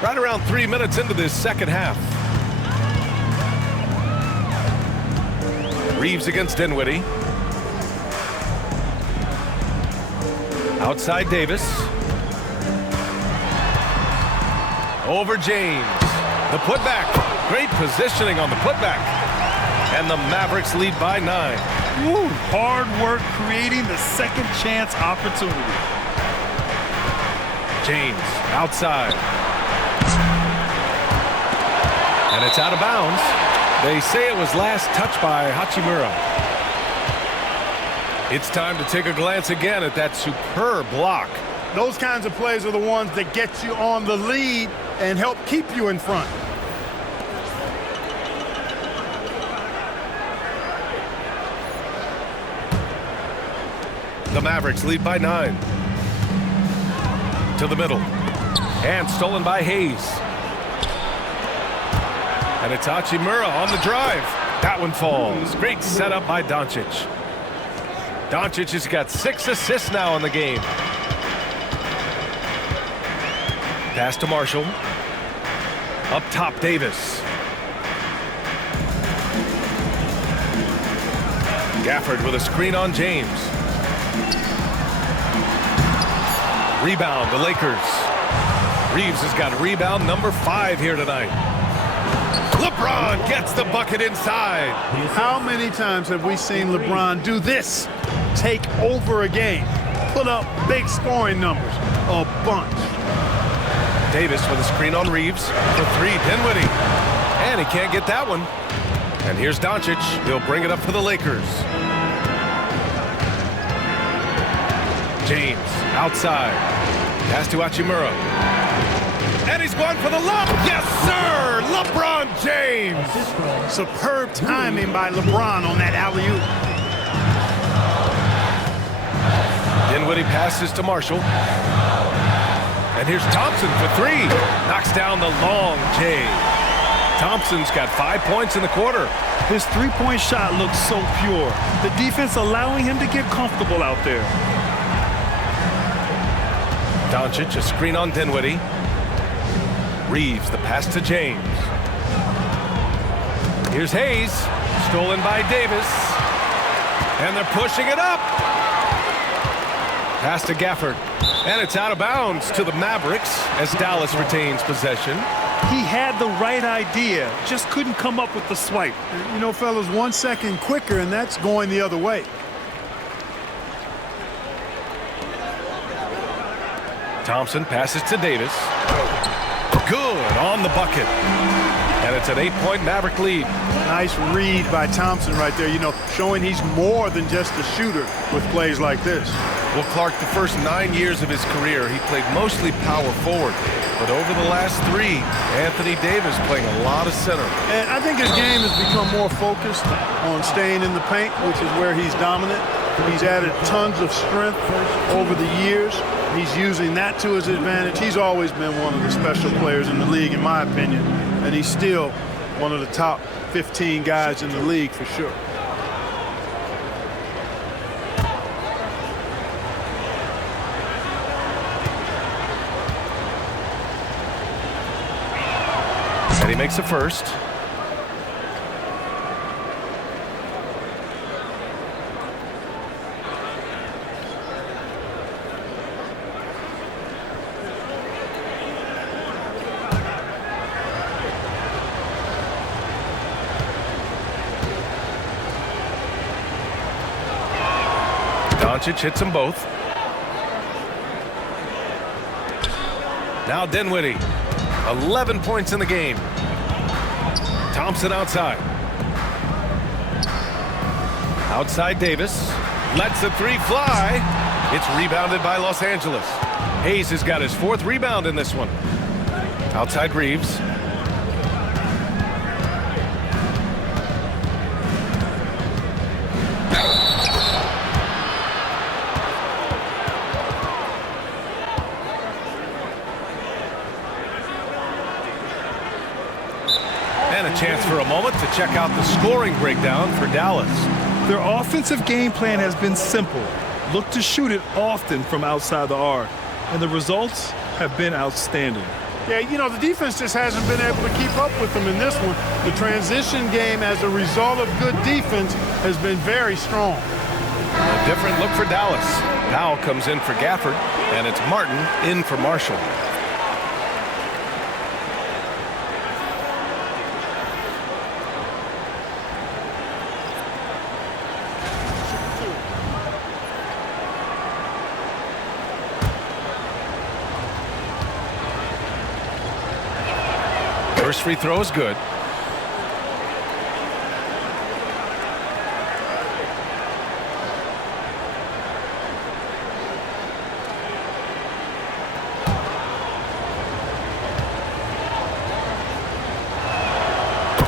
Right around 3 minutes into this second half. Reeves against Dinwiddie. Outside Davis. Over James. The putback. Great positioning on the putback. And the Mavericks lead by 9. Woo, hard work creating the second chance opportunity. James outside. And it's out of bounds. They say it was last touched by Hachimura. It's time to take a glance again at that superb block. Those kinds of plays are the ones that get you on the lead and help keep you in front. The Mavericks lead by 9. To the middle. And stolen by Hayes. And it's Hachimura on the drive. That one falls. Great setup by Doncic. Doncic has got 6 assists now in the game. Pass to Marshall. Up top, Davis. Gafford with a screen on James. Rebound, the Lakers. Reeves has got rebound number 5 here tonight. LeBron gets the bucket inside. How many times have we seen LeBron do this? Take over a game. Put up big scoring numbers. A bunch. Davis with a screen on Reeves for 3. Dinwiddie. And he can't get that one. And here's Doncic. He'll bring it up for the Lakers. James outside. Pass to Hachimura. And he's going for the lob. Yes, sir! LeBron James! Superb timing by LeBron on that alley-oop. Dinwiddie passes to Marshall. And here's Thompson for 3. Knocks down the long J. Thompson's got 5 points in the quarter. His three-point shot looks so pure. The defense allowing him to get comfortable out there. Doncic, a screen on Dinwiddie. Reeves, the pass to James. Here's Hayes, stolen by Davis. And they're pushing it up. Pass to Gafford. And it's out of bounds to the Mavericks as Dallas retains possession. He had the right idea, just couldn't come up with the swipe. You know, fellas, 1 second quicker, and that's going the other way. Thompson passes to Davis. Good on the bucket. And it's an 8-point Maverick lead. Nice read by Thompson right there, you know, showing he's more than just a shooter with plays like this. Well, Clark, the first 9 years of his career, he played mostly power forward. But over the last 3, Anthony Davis playing a lot of center. And I think his game has become more focused on staying in the paint, which is where he's dominant. He's added tons of strength over the years. He's using that to his advantage. He's always been one of the special players in the league, in my opinion. And he's still one of the top 15 guys in the league for sure. And he makes a first. Doncic hits them both. Now Dinwiddie. 11 points in the game. Thompson outside. Outside Davis. Lets the 3 fly. It's rebounded by Los Angeles. Hayes has got his 4th rebound in this one. Outside Reeves. And a chance for a moment to check out the scoring breakdown for Dallas. Their offensive game plan has been simple. Look to shoot it often from outside the arc. And the results have been outstanding. Yeah, you know, the defense just hasn't been able to keep up with them in this one. The transition game as a result of good defense has been very strong. A different look for Dallas. Powell comes in for Gafford, and it's Martin in for Marshall. First free throw is good.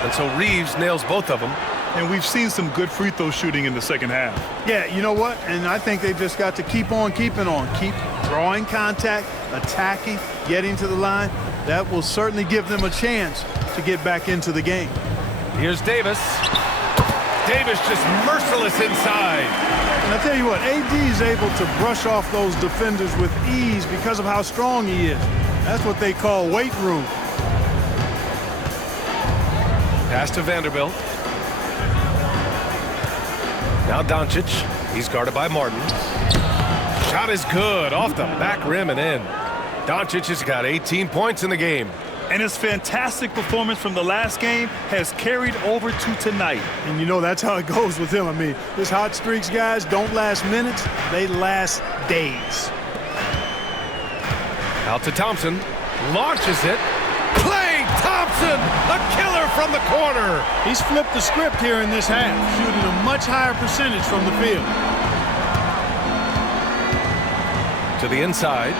And so Reeves nails both of them. And we've seen some good free throw shooting in the second half. Yeah, you know what? And I think they've just got to keep on keeping on. Keep drawing contact, attacking, getting to the line. That will certainly give them a chance to get back into the game. Here's Davis. Davis just merciless inside. And I tell you what, AD is able to brush off those defenders with ease because of how strong he is. That's what they call weight room. Pass to Vanderbilt. Now Doncic. He's guarded by Martin. Shot is good. Off the back rim and in. Doncic has got 18 points in the game. And his fantastic performance from the last game has carried over to tonight. And you know that's how it goes with him. I mean, his hot streaks, guys, don't last minutes. They last days. Out to Thompson. Launches it. Klay Thompson, a killer from the corner. He's flipped the script here in this half, shooting a much higher percentage from the field. To the inside.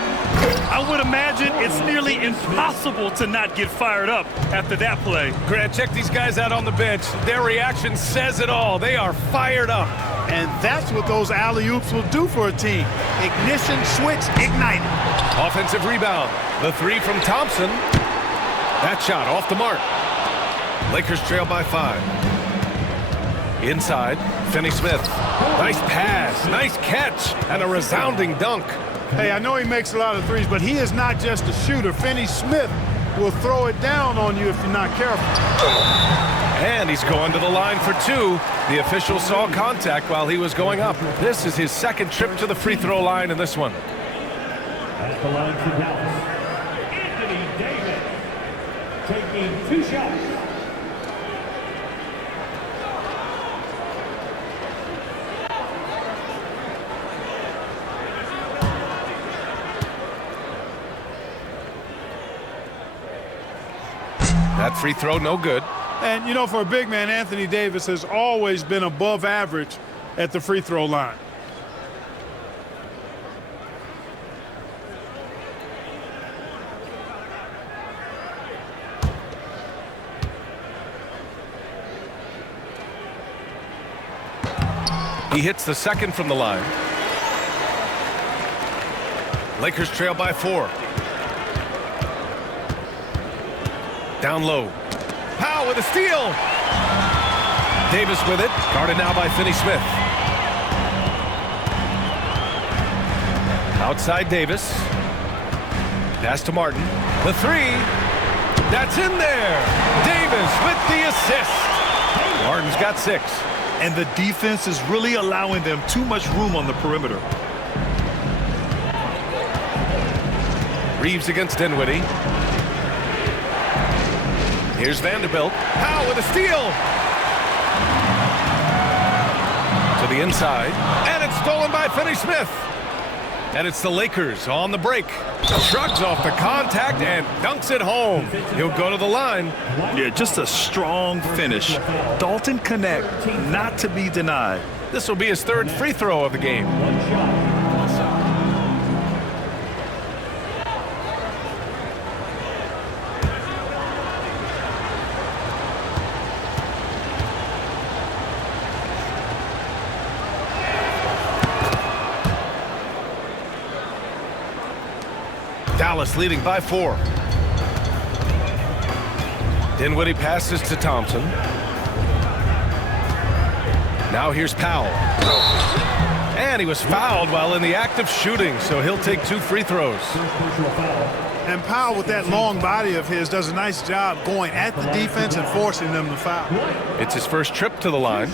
I would imagine it's nearly impossible to not get fired up after that play. Grant, check these guys out on the bench. Their reaction says it all. They are fired up. And that's what those alley-oops will do for a team. Ignition switch ignited. Offensive rebound. The three from Thompson. That shot off the mark. Lakers trail by 5. Inside, Finney-Smith. Nice pass, nice catch, and a resounding dunk. Hey, I know he makes a lot of threes, but he is not just a shooter. Finney-Smith will throw it down on you if you're not careful. And he's going to the line for 2. The official saw contact while he was going up. This is his second trip to the free throw line in this one. At the line for Dallas, Anthony Davis taking 2 shots. That free throw, no good. And, you know, for a big man, Anthony Davis has always been above average at the free throw line. He hits the second from the line. Lakers trail by 4. Down low. Powell with a steal. Davis with it. Guarded now by Finney-Smith. Outside Davis. Pass to Martin. The 3. That's in there. Davis with the assist. Martin's got 6. And the defense is really allowing them too much room on the perimeter. Reeves against Dinwiddie. Here's Vanderbilt. Powell with a steal. To the inside. And it's stolen by Finney-Smith. And it's the Lakers on the break. Shrugs off the contact and dunks it home. He'll go to the line. Yeah, just a strong finish. Dalton Connect, not to be denied. This will be his 3rd free throw of the game. Dallas leading by 4. Dinwiddie passes to Thompson. Now here's Powell. And he was fouled while in the act of shooting, so he'll take 2 free throws. And Powell, with that long body of his, does a nice job going at the defense and forcing them to foul. It's his first trip to the line.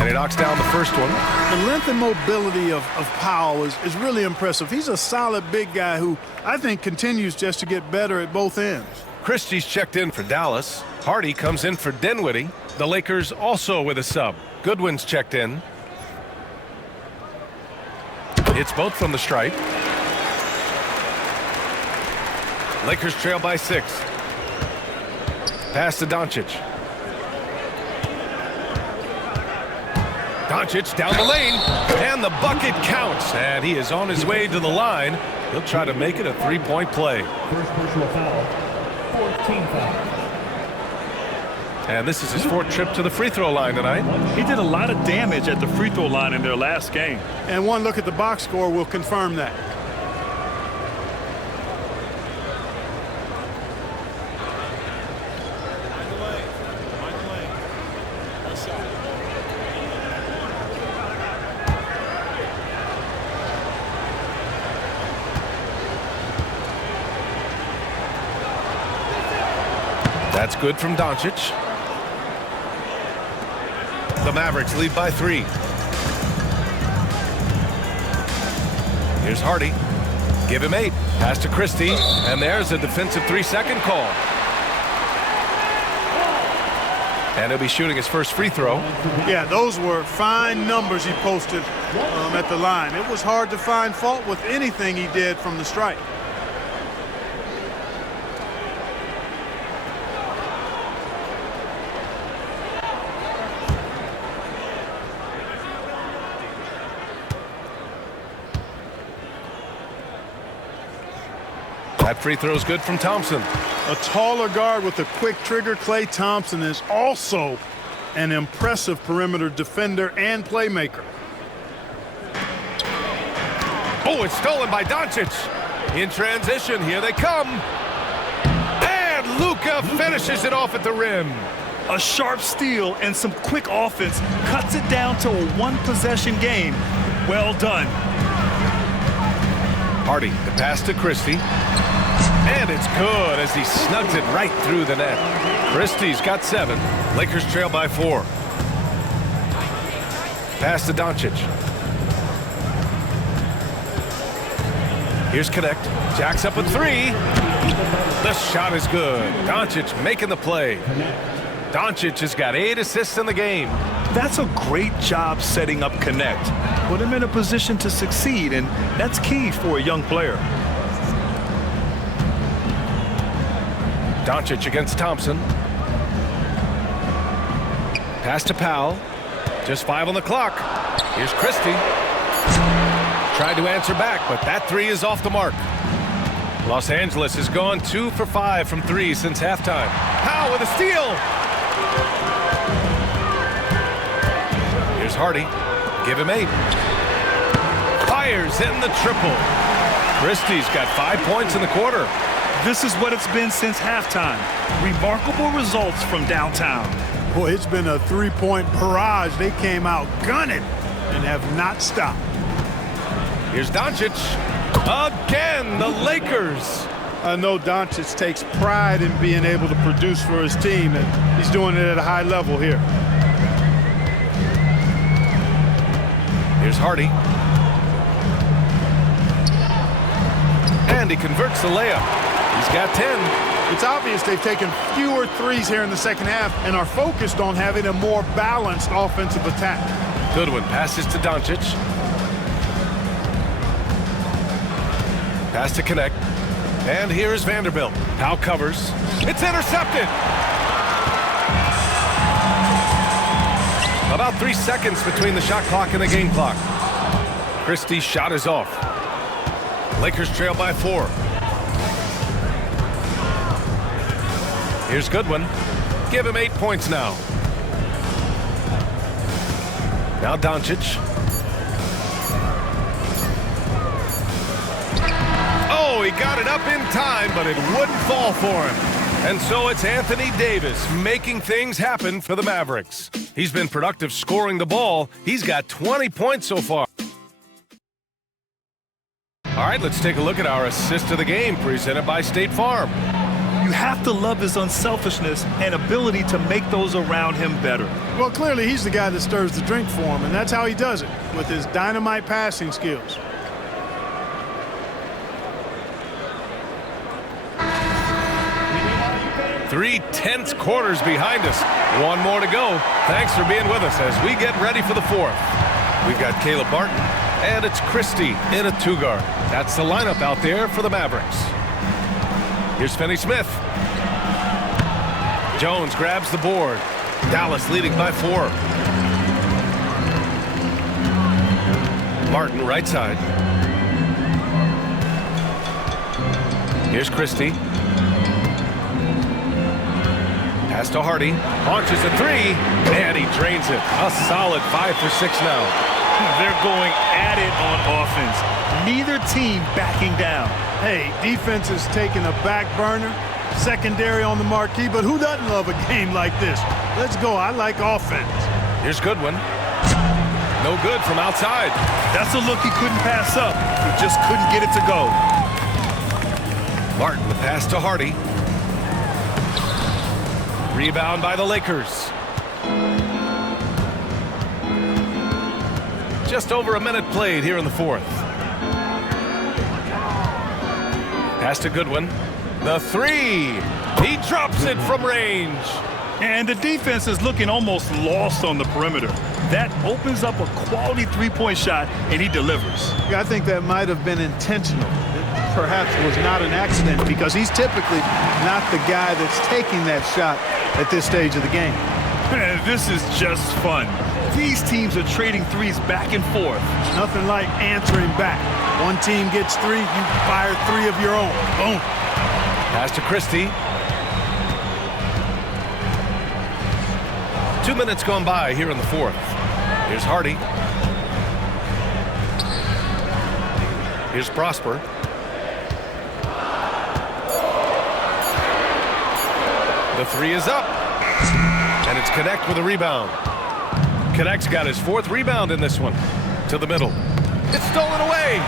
And he knocks down the first one. The length and mobility of Powell is really impressive. He's a solid big guy who I think continues just to get better at both ends. Christie's checked in for Dallas. Hardy comes in for Dinwiddie. The Lakers also with a sub. Goodwin's checked in. It's both from the stripe. Lakers trail by 6. Pass to Doncic. Doncic down the lane, and the bucket counts, and he is on his way to the line. He'll try to make it a three-point play. First personal foul, 14 foul. And this is his fourth trip to the free throw line tonight. He did a lot of damage at the free throw line in their last game. And one look at the box score will confirm that. That's good from Doncic. The Mavericks lead by 3. Here's Hardy. Give him 8. Pass to Christie. And there's a defensive 3-second call. And he'll be shooting his first free throw. Yeah, those were fine numbers he posted at the line. It was hard to find fault with anything he did from the stripe. That free throw is good from Thompson. A taller guard with a quick trigger, Klay Thompson, is also an impressive perimeter defender and playmaker. Oh, it's stolen by Doncic. In transition, here they come. And Luka finishes it off at the rim. A sharp steal and some quick offense cuts it down to a one-possession game. Well done. Hardy, the pass to Christie. And it's good as he snugs it right through the net. Christie's got 7. Lakers trail by 4. Pass to Doncic. Here's Connect. Jacks up a 3. The shot is good. Doncic making the play. Doncic has got 8 assists in the game. That's a great job setting up Connect. Put him in a position to succeed, and that's key for a young player. Doncic against Thompson. Pass to Powell. Just 5 on the clock. Here's Christie. Tried to answer back, but that 3 is off the mark. Los Angeles has gone 2 for 5 from 3 since halftime. Powell with a steal. Here's Hardy. Give him 8. Fires in the triple. Christie's got 5 points in the quarter. This is what it's been since halftime. Remarkable results from downtown. Boy, it's been a three-point barrage. They came out gunning and have not stopped. Here's Doncic. Again, the Lakers. I know Doncic takes pride in being able to produce for his team, and he's doing it at a high level here. Here's Hardy. And he converts the layup. He's got 10. It's obvious they've taken fewer threes here in the second half and are focused on having a more balanced offensive attack. Goodwin passes to Doncic. Pass to Connect. And here is Vanderbilt. Powell covers. It's intercepted. About 3 seconds between the shot clock and the game clock. Christie's shot is off. Lakers trail by 4. Here's Goodwin. Give him 8 points now. Now Doncic. Oh, he got it up in time, but it wouldn't fall for him. And so it's Anthony Davis making things happen for the Mavericks. He's been productive scoring the ball. He's got 20 points so far. All right, let's take a look at our assist of the game presented by State Farm. You have to love his unselfishness and ability to make those around him better. Well, clearly he's the guy that stirs the drink for him, and that's how he does it, with his dynamite passing skills. Three tense quarters behind us. One more to go. Thanks for being with us as we get ready for the 4th. We've got Caleb Barton, and it's Christie in a 2-guard. That's the lineup out there for the Mavericks. Here's Finney Smith. Jones grabs the board. Dallas leading by 4. Martin right side. Here's Christie. Pass to Hardy. Launches a 3, and he drains it. A solid 5 for 6 now. They're going at it on offense. Neither team backing down. Hey, defense is taking a back burner. Secondary on the marquee, but who doesn't love a game like this? Let's go. I like offense. Here's Goodwin. No good from outside. That's a look he couldn't pass up. He just couldn't get it to go. Martin, the pass to Hardy. Rebound by the Lakers. Just over a minute played here in the 4th. Pass to Goodwin. The 3. He drops it from range. And the defense is looking almost lost on the perimeter. That opens up a quality three-point shot, and he delivers. Yeah, I think that might have been intentional. It perhaps was not an accident because he's typically not the guy that's taking that shot at this stage of the game. This is just fun. These teams are trading threes back and forth. Nothing like answering back. One team gets 3, you fire 3 of your own. Boom. Pass to Christie. 2 minutes gone by here in the 4th. Here's Hardy. Here's Prosper. The 3 is up. And it's Connect with a rebound. Connect's got his 4th rebound in this one. To the middle. It's stolen away.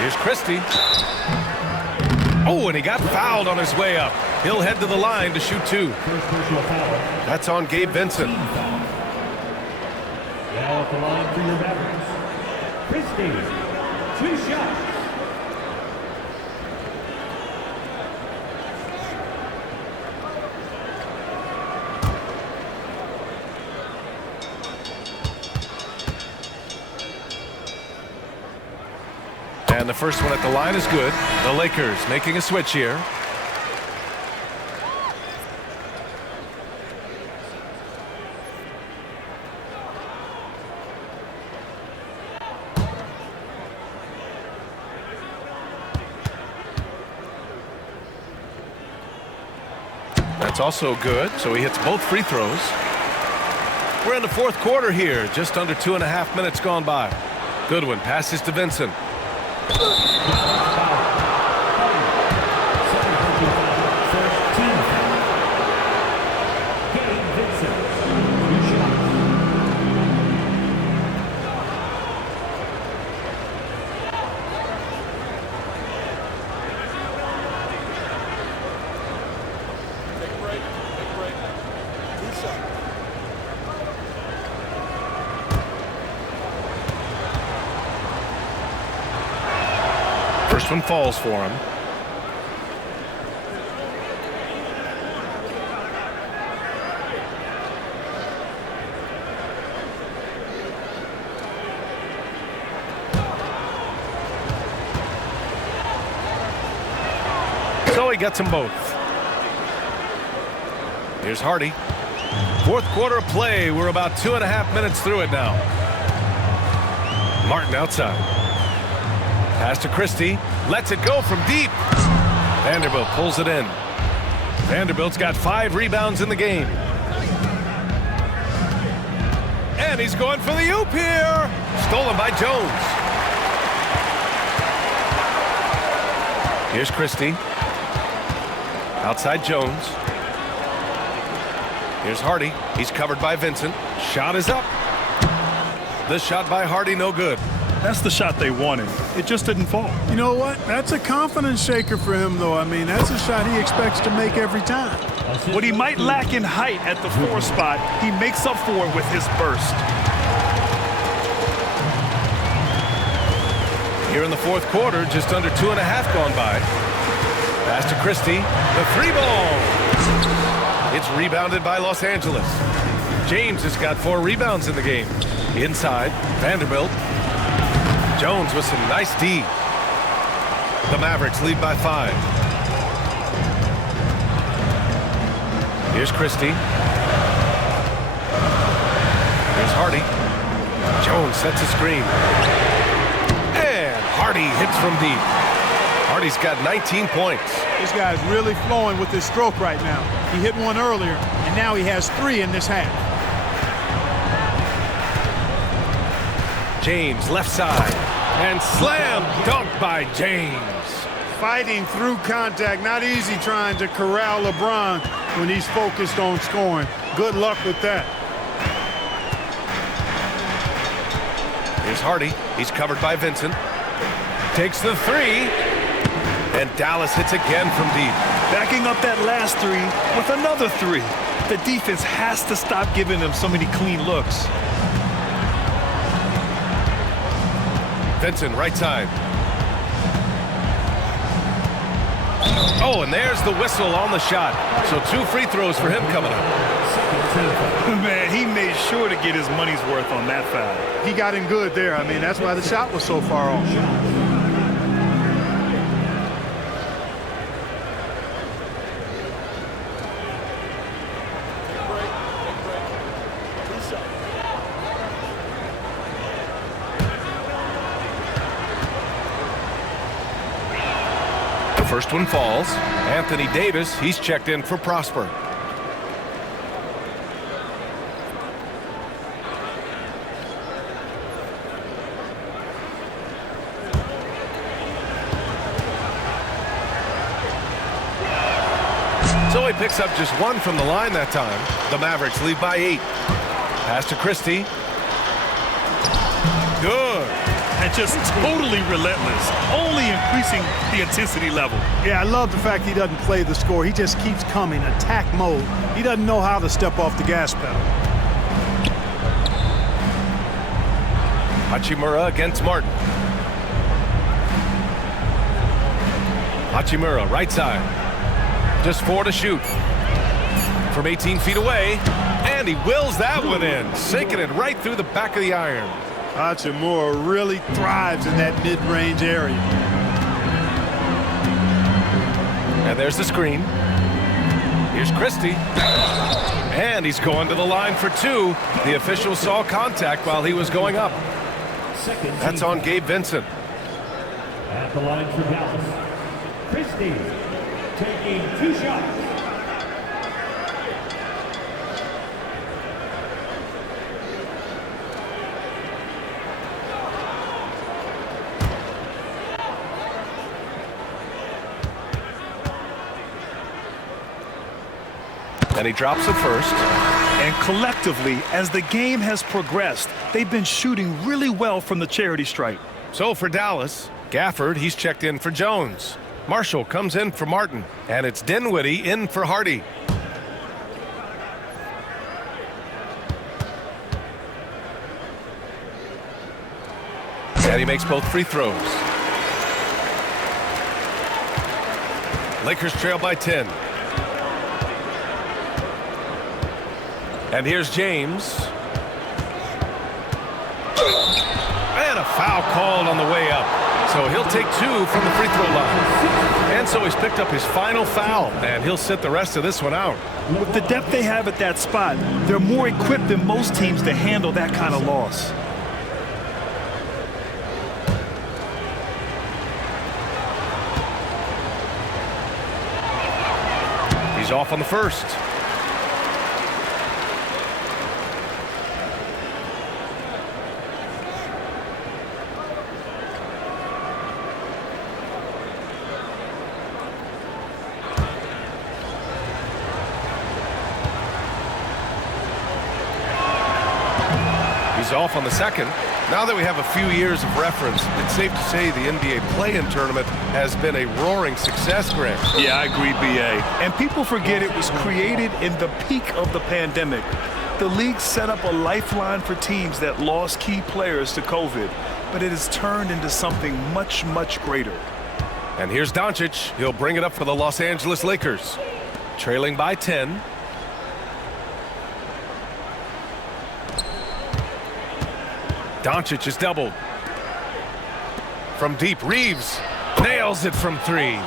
Here's Christie. Oh, and he got fouled on his way up. He'll head to the line to shoot 2. That's on Gabe Vincent. Now at the line for your Mavericks, Christie, 2 shots. And the first one at the line is good. The Lakers making a switch here. That's also good, so he hits both free throws. We're in the 4th quarter here, just under 2.5 minutes gone by. Goodwin passes to Vincent. First one falls for him. So he gets them both. Here's Hardy. 4th quarter of play. We're about 2.5 minutes through it now. Martin outside. Pass to Christie. Lets it go from deep. Vanderbilt pulls it in. Vanderbilt's got 5 rebounds in the game. And he's going for the oop here. Stolen by Jones. Here's Christie. Outside Jones. Here's Hardy. He's covered by Vincent. Shot is up. The shot by Hardy, no good. That's the shot they wanted. It just didn't fall. You know what? That's a confidence shaker for him, though. I mean, that's a shot he expects to make every time. What he might lack in height at the 4 spot, he makes up for it with his burst. Here in the 4th quarter, just under 2.5 gone by. Pass to Christie. The 3 ball. It's rebounded by Los Angeles. James has got 4 rebounds in the game. Inside, Vanderbilt. Jones with some nice D. The Mavericks lead by 5. Here's Christie. Here's Hardy. Jones sets a screen. And Hardy hits from deep. Hardy's got 19 points. This guy's really flowing with his stroke right now. He hit one earlier, and now he has 3 in this half. James left side. And slam dunk by James. Fighting through contact. Not easy trying to corral LeBron when he's focused on scoring. Good luck with that. Here's Hardy. He's covered by Vincent. Takes the 3. And Dallas hits again from deep. Backing up that last 3 with another 3. The defense has to stop giving them so many clean looks. Vincent, right side. Oh, and there's the whistle on the shot. So 2 free throws for him coming up. Man, he made sure to get his money's worth on that foul. He got in good there. I mean, that's why the shot was so far off. First one falls. Anthony Davis, he's checked in for Prosper. So he picks up just 1 from the line that time. The Mavericks lead by 8. Pass to Christie. Good. And just totally relentless, only increasing the intensity level. Yeah, I love the fact he doesn't play the score. He just keeps coming, attack mode. He doesn't know how to step off the gas pedal. Hachimura against Martin. Hachimura, right side. Just 4 to shoot. From 18 feet away. And he wills that one in, sinking it right through the back of the iron. Hachimura really thrives in that mid-range area. And there's the screen. Here's Christie. And he's going to the line for 2. The official saw contact while he was going up. That's on Gabe Vincent. At the line for Dallas, Christie taking 2 shots. And he drops it first. And collectively, as the game has progressed, they've been shooting really well from the charity stripe. So for Dallas, Gafford, he's checked in for Jones. Marshall comes in for Martin. And it's Dinwiddie in for Hardy. And he makes both free throws. Lakers trail by 10. And here's James. And a foul called on the way up. So he'll take 2 from the free throw line. And so he's picked up his final foul. And he'll sit the rest of this one out. With the depth they have at that spot, they're more equipped than most teams to handle that kind of loss. He's off on the first. He's off on the second. Now that we have a few years of reference, it's safe to say the NBA play-in tournament has been a roaring success, Grant. Yeah, I agree, B.A. And people forget it was created in the peak of the pandemic. The league set up a lifeline for teams that lost key players to COVID, but it has turned into something much, much greater. And here's Doncic. He'll bring it up for the Los Angeles Lakers. Trailing by 10. Doncic is doubled. From deep, Reeves. Nails it from 3.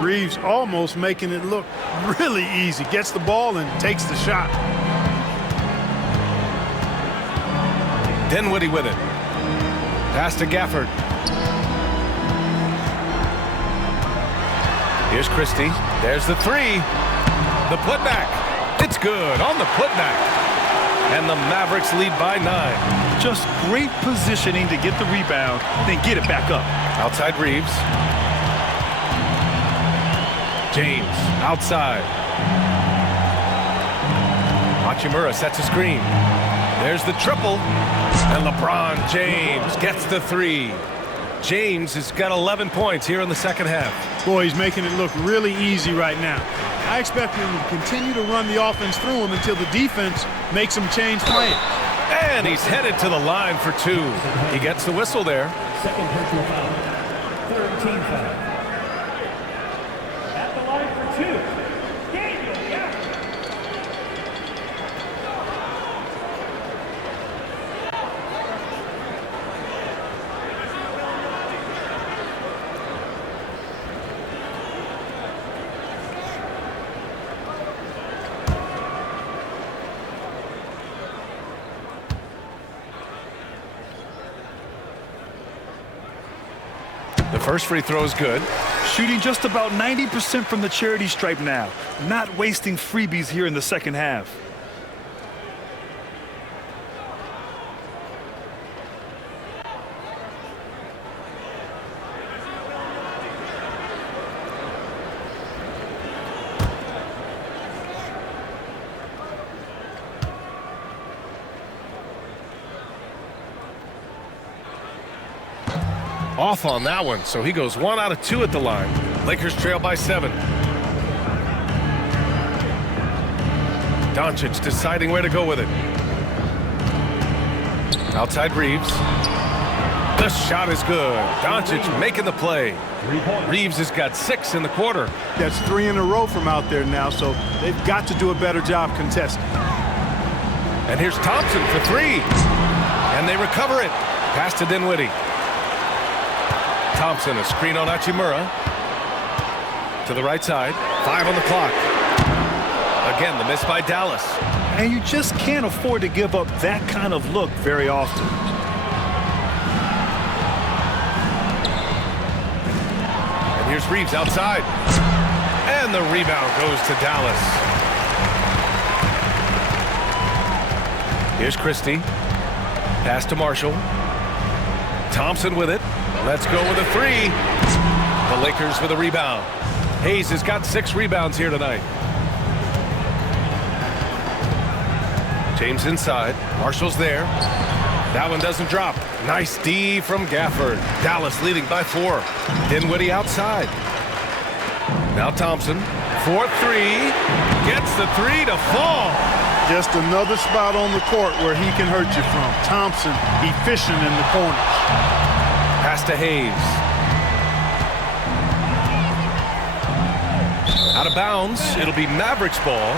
Reeves almost making it look really easy. Gets the ball and takes the shot. Dinwiddie with it. Pass to Gafford. Here's Christie. There's the 3. The putback. It's good on the putback. And the Mavericks lead by 9. Just great positioning to get the rebound, then get it back up. Outside Reeves. James outside. Hachimura sets a screen. There's the triple. And LeBron James gets the 3. James has got 11 points here in the second half. Boy, he's making it look really easy right now. I expect him to continue to run the offense through him until the defense makes him change plans. And he's headed to the line for 2. He gets the whistle there. Second personal foul. Third team foul. At the line for 2. The first free throw is good. Shooting just about 90% from the charity stripe now. Not wasting freebies here in the second half. Off on that one, so he goes 1 out of 2 at the line. Lakers trail by 7. Doncic deciding where to go with it. Outside Reeves. The shot is good. Doncic making the play. Reeves has got 6 in the quarter. That's 3 in a row from out there now, so they've got to do a better job contesting. And here's Thompson for 3. And they recover it. Pass to Dinwiddie. Thompson, a screen on Hachimura. To the right side. 5 on the clock. Again, the miss by Dallas. And you just can't afford to give up that kind of look very often. And here's Reeves outside. And the rebound goes to Dallas. Here's Christie. Pass to Marshall. Thompson with it. Let's go with a 3. The Lakers with a rebound. Hayes has got 6 rebounds here tonight. James inside. Marshall's there. That one doesn't drop. Nice D from Gafford. Dallas leading by 4. Dinwiddie outside. Now Thompson. 4-3. Gets the 3 to fall. Just another spot on the court where he can hurt you from. Thompson efficient in the corners. Pass to Hayes. Out of bounds. It'll be Mavericks ball.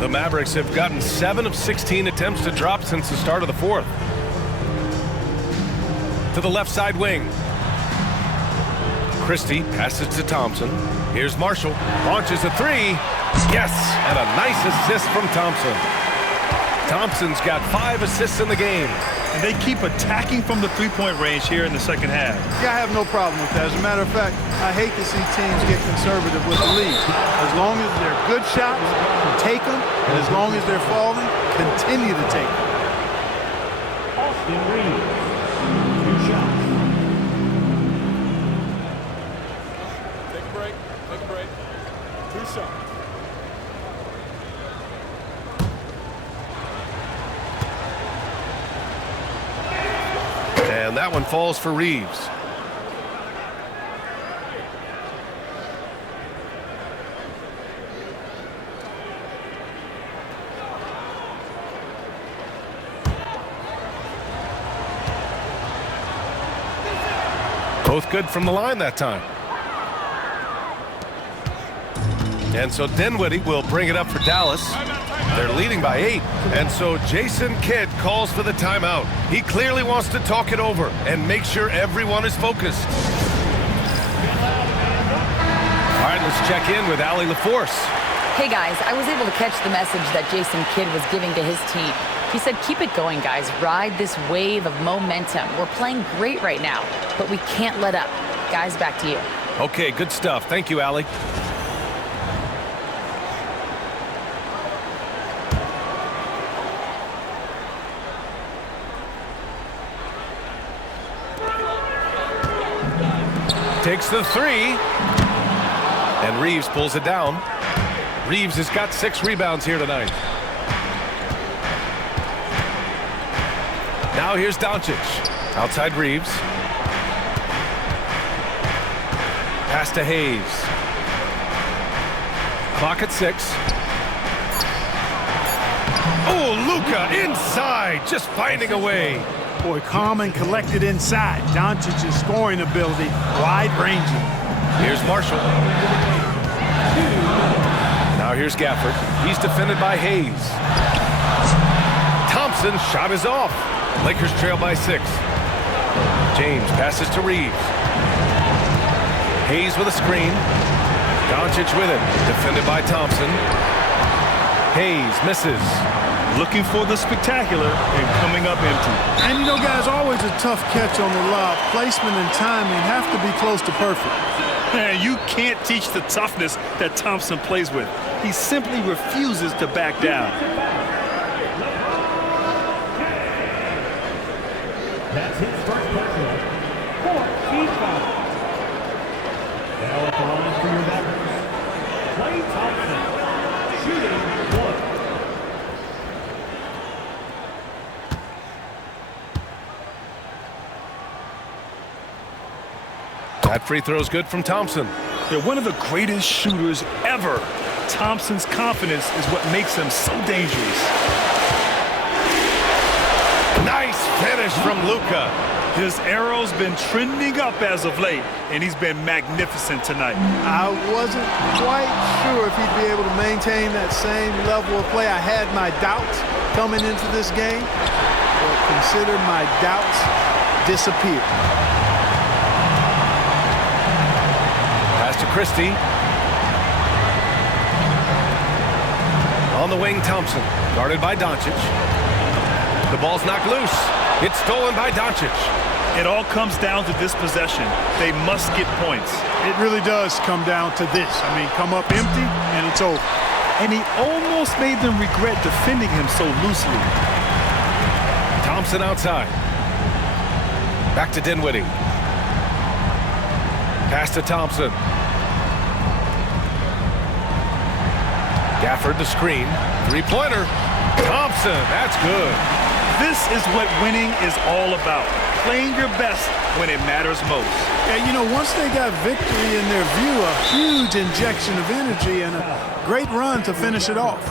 The Mavericks have gotten 7 of 16 attempts to drop since the start of the 4th. To the left side wing. Christie passes to Thompson. Here's Marshall. Launches a 3. Yes! And a nice assist from Thompson. Thompson's got 5 assists in the game. And they keep attacking from the three-point range here in the second half. Yeah, I have no problem with that. As a matter of fact, I hate to see teams get conservative with the lead. As long as they're good shots, take them. And as long as they're falling, continue to take them. Austin Reeves, 2 shots. Take a break. Take a break. 2 shots. And that one falls for Reeves. Both good from the line that time. And so Dinwiddie will bring it up for Dallas. They're leading by 8. And so Jason Kidd calls for the timeout. He clearly wants to talk it over and make sure everyone is focused. All right, let's check in with Allie LaForce. Hey guys, I was able to catch the message that Jason Kidd was giving to his team. He said, keep it going, guys. Ride this wave of momentum. We're playing great right now, but we can't let up. Guys, back to you. Okay, good stuff. Thank you, Allie. Takes the 3. And Reeves pulls it down. Reeves has got 6 rebounds here tonight. Now here's Doncic. Outside Reeves. Pass to Hayes. Clock at 6. Oh, Luka inside, just finding a way. Boy, calm and collected inside. Doncic's scoring ability, wide-ranging. Here's Marshall. Now here's Gafford. He's defended by Hayes. Thompson's shot is off. Lakers trail by 6. James passes to Reeves. Hayes with a screen. Doncic with it. Defended by Thompson. Hayes misses. Looking for the spectacular and coming up empty. And you know, guys, always a tough catch on the lob. Placement and timing have to be close to perfect. Man, you can't teach the toughness that Thompson plays with. He simply refuses to back down. That's his first personal. 14 fouls. Now at the line for your Mavericks, Klay Thompson, shooting 1. That free throw is good from Thompson. They're one of the greatest shooters ever. Thompson's confidence is what makes him so dangerous. Nice finish from Luka. His arrow's been trending up as of late, and he's been magnificent tonight. I wasn't quite sure if he'd be able to maintain that same level of play. I had my doubts coming into this game, but consider my doubts disappear. Pass to Christie. On the wing, Thompson, guarded by Doncic. The ball's knocked loose. It's stolen by Doncic. It all comes down to this possession. They must get points. It really does come down to this. I mean, come up empty, and it's over. And he almost made them regret defending him so loosely. Thompson outside. Back to Dinwiddie. Pass to Thompson. Gafford the screen. Three-pointer. Thompson, that's good. This is what winning is all about. Playing your best when it matters most. Yeah, you know, once they got victory in their view, a huge injection of energy and a great run to finish it off.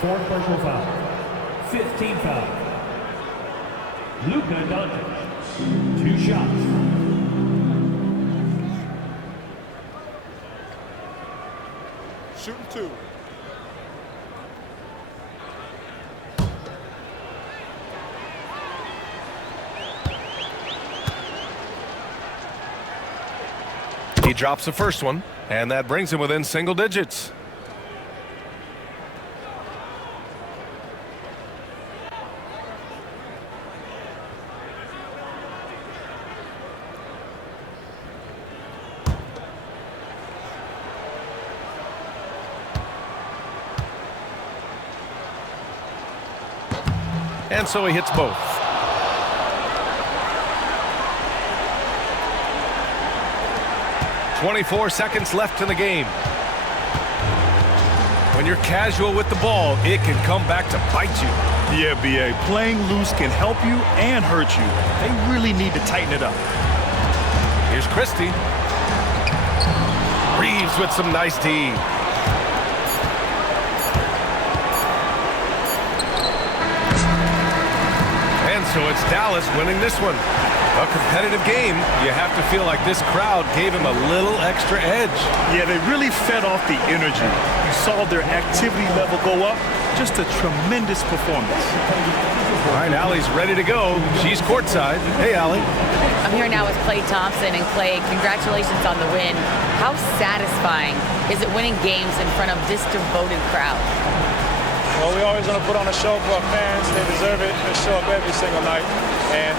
4 personal fouls. 15 fouls. Luka Doncic, 2 shots. Shooting 2. He drops the first one, and that brings him within single digits. And so he hits both. .24 seconds left in the game. When you're casual with the ball, it can come back to bite you. Yeah, B.A., playing loose can help you and hurt you. They really need to tighten it up. Here's Christie. Reeves with some nice D. And so it's Dallas winning this one. A competitive game. You have to feel like this crowd gave him a little extra edge. Yeah, they really fed off the energy. You saw their activity level go up. Just a tremendous performance. All right, Allie's ready to go. She's courtside. Hey, Allie. I'm here now with Klay Thompson. And Klay, congratulations on the win. How satisfying is it winning games in front of this devoted crowd? Well, we always want to put on a show for our fans. They deserve it. They show up every single night. And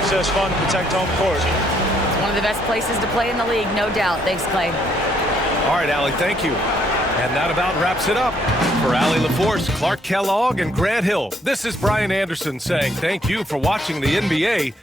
it's just fun to protect home court. It's one of the best places to play in the league, no doubt. Thanks, Klay. All right, Allie, thank you. And that about wraps it up. For Allie LaForce, Clark Kellogg, and Grant Hill, this is Brian Anderson saying thank you for watching the NBA.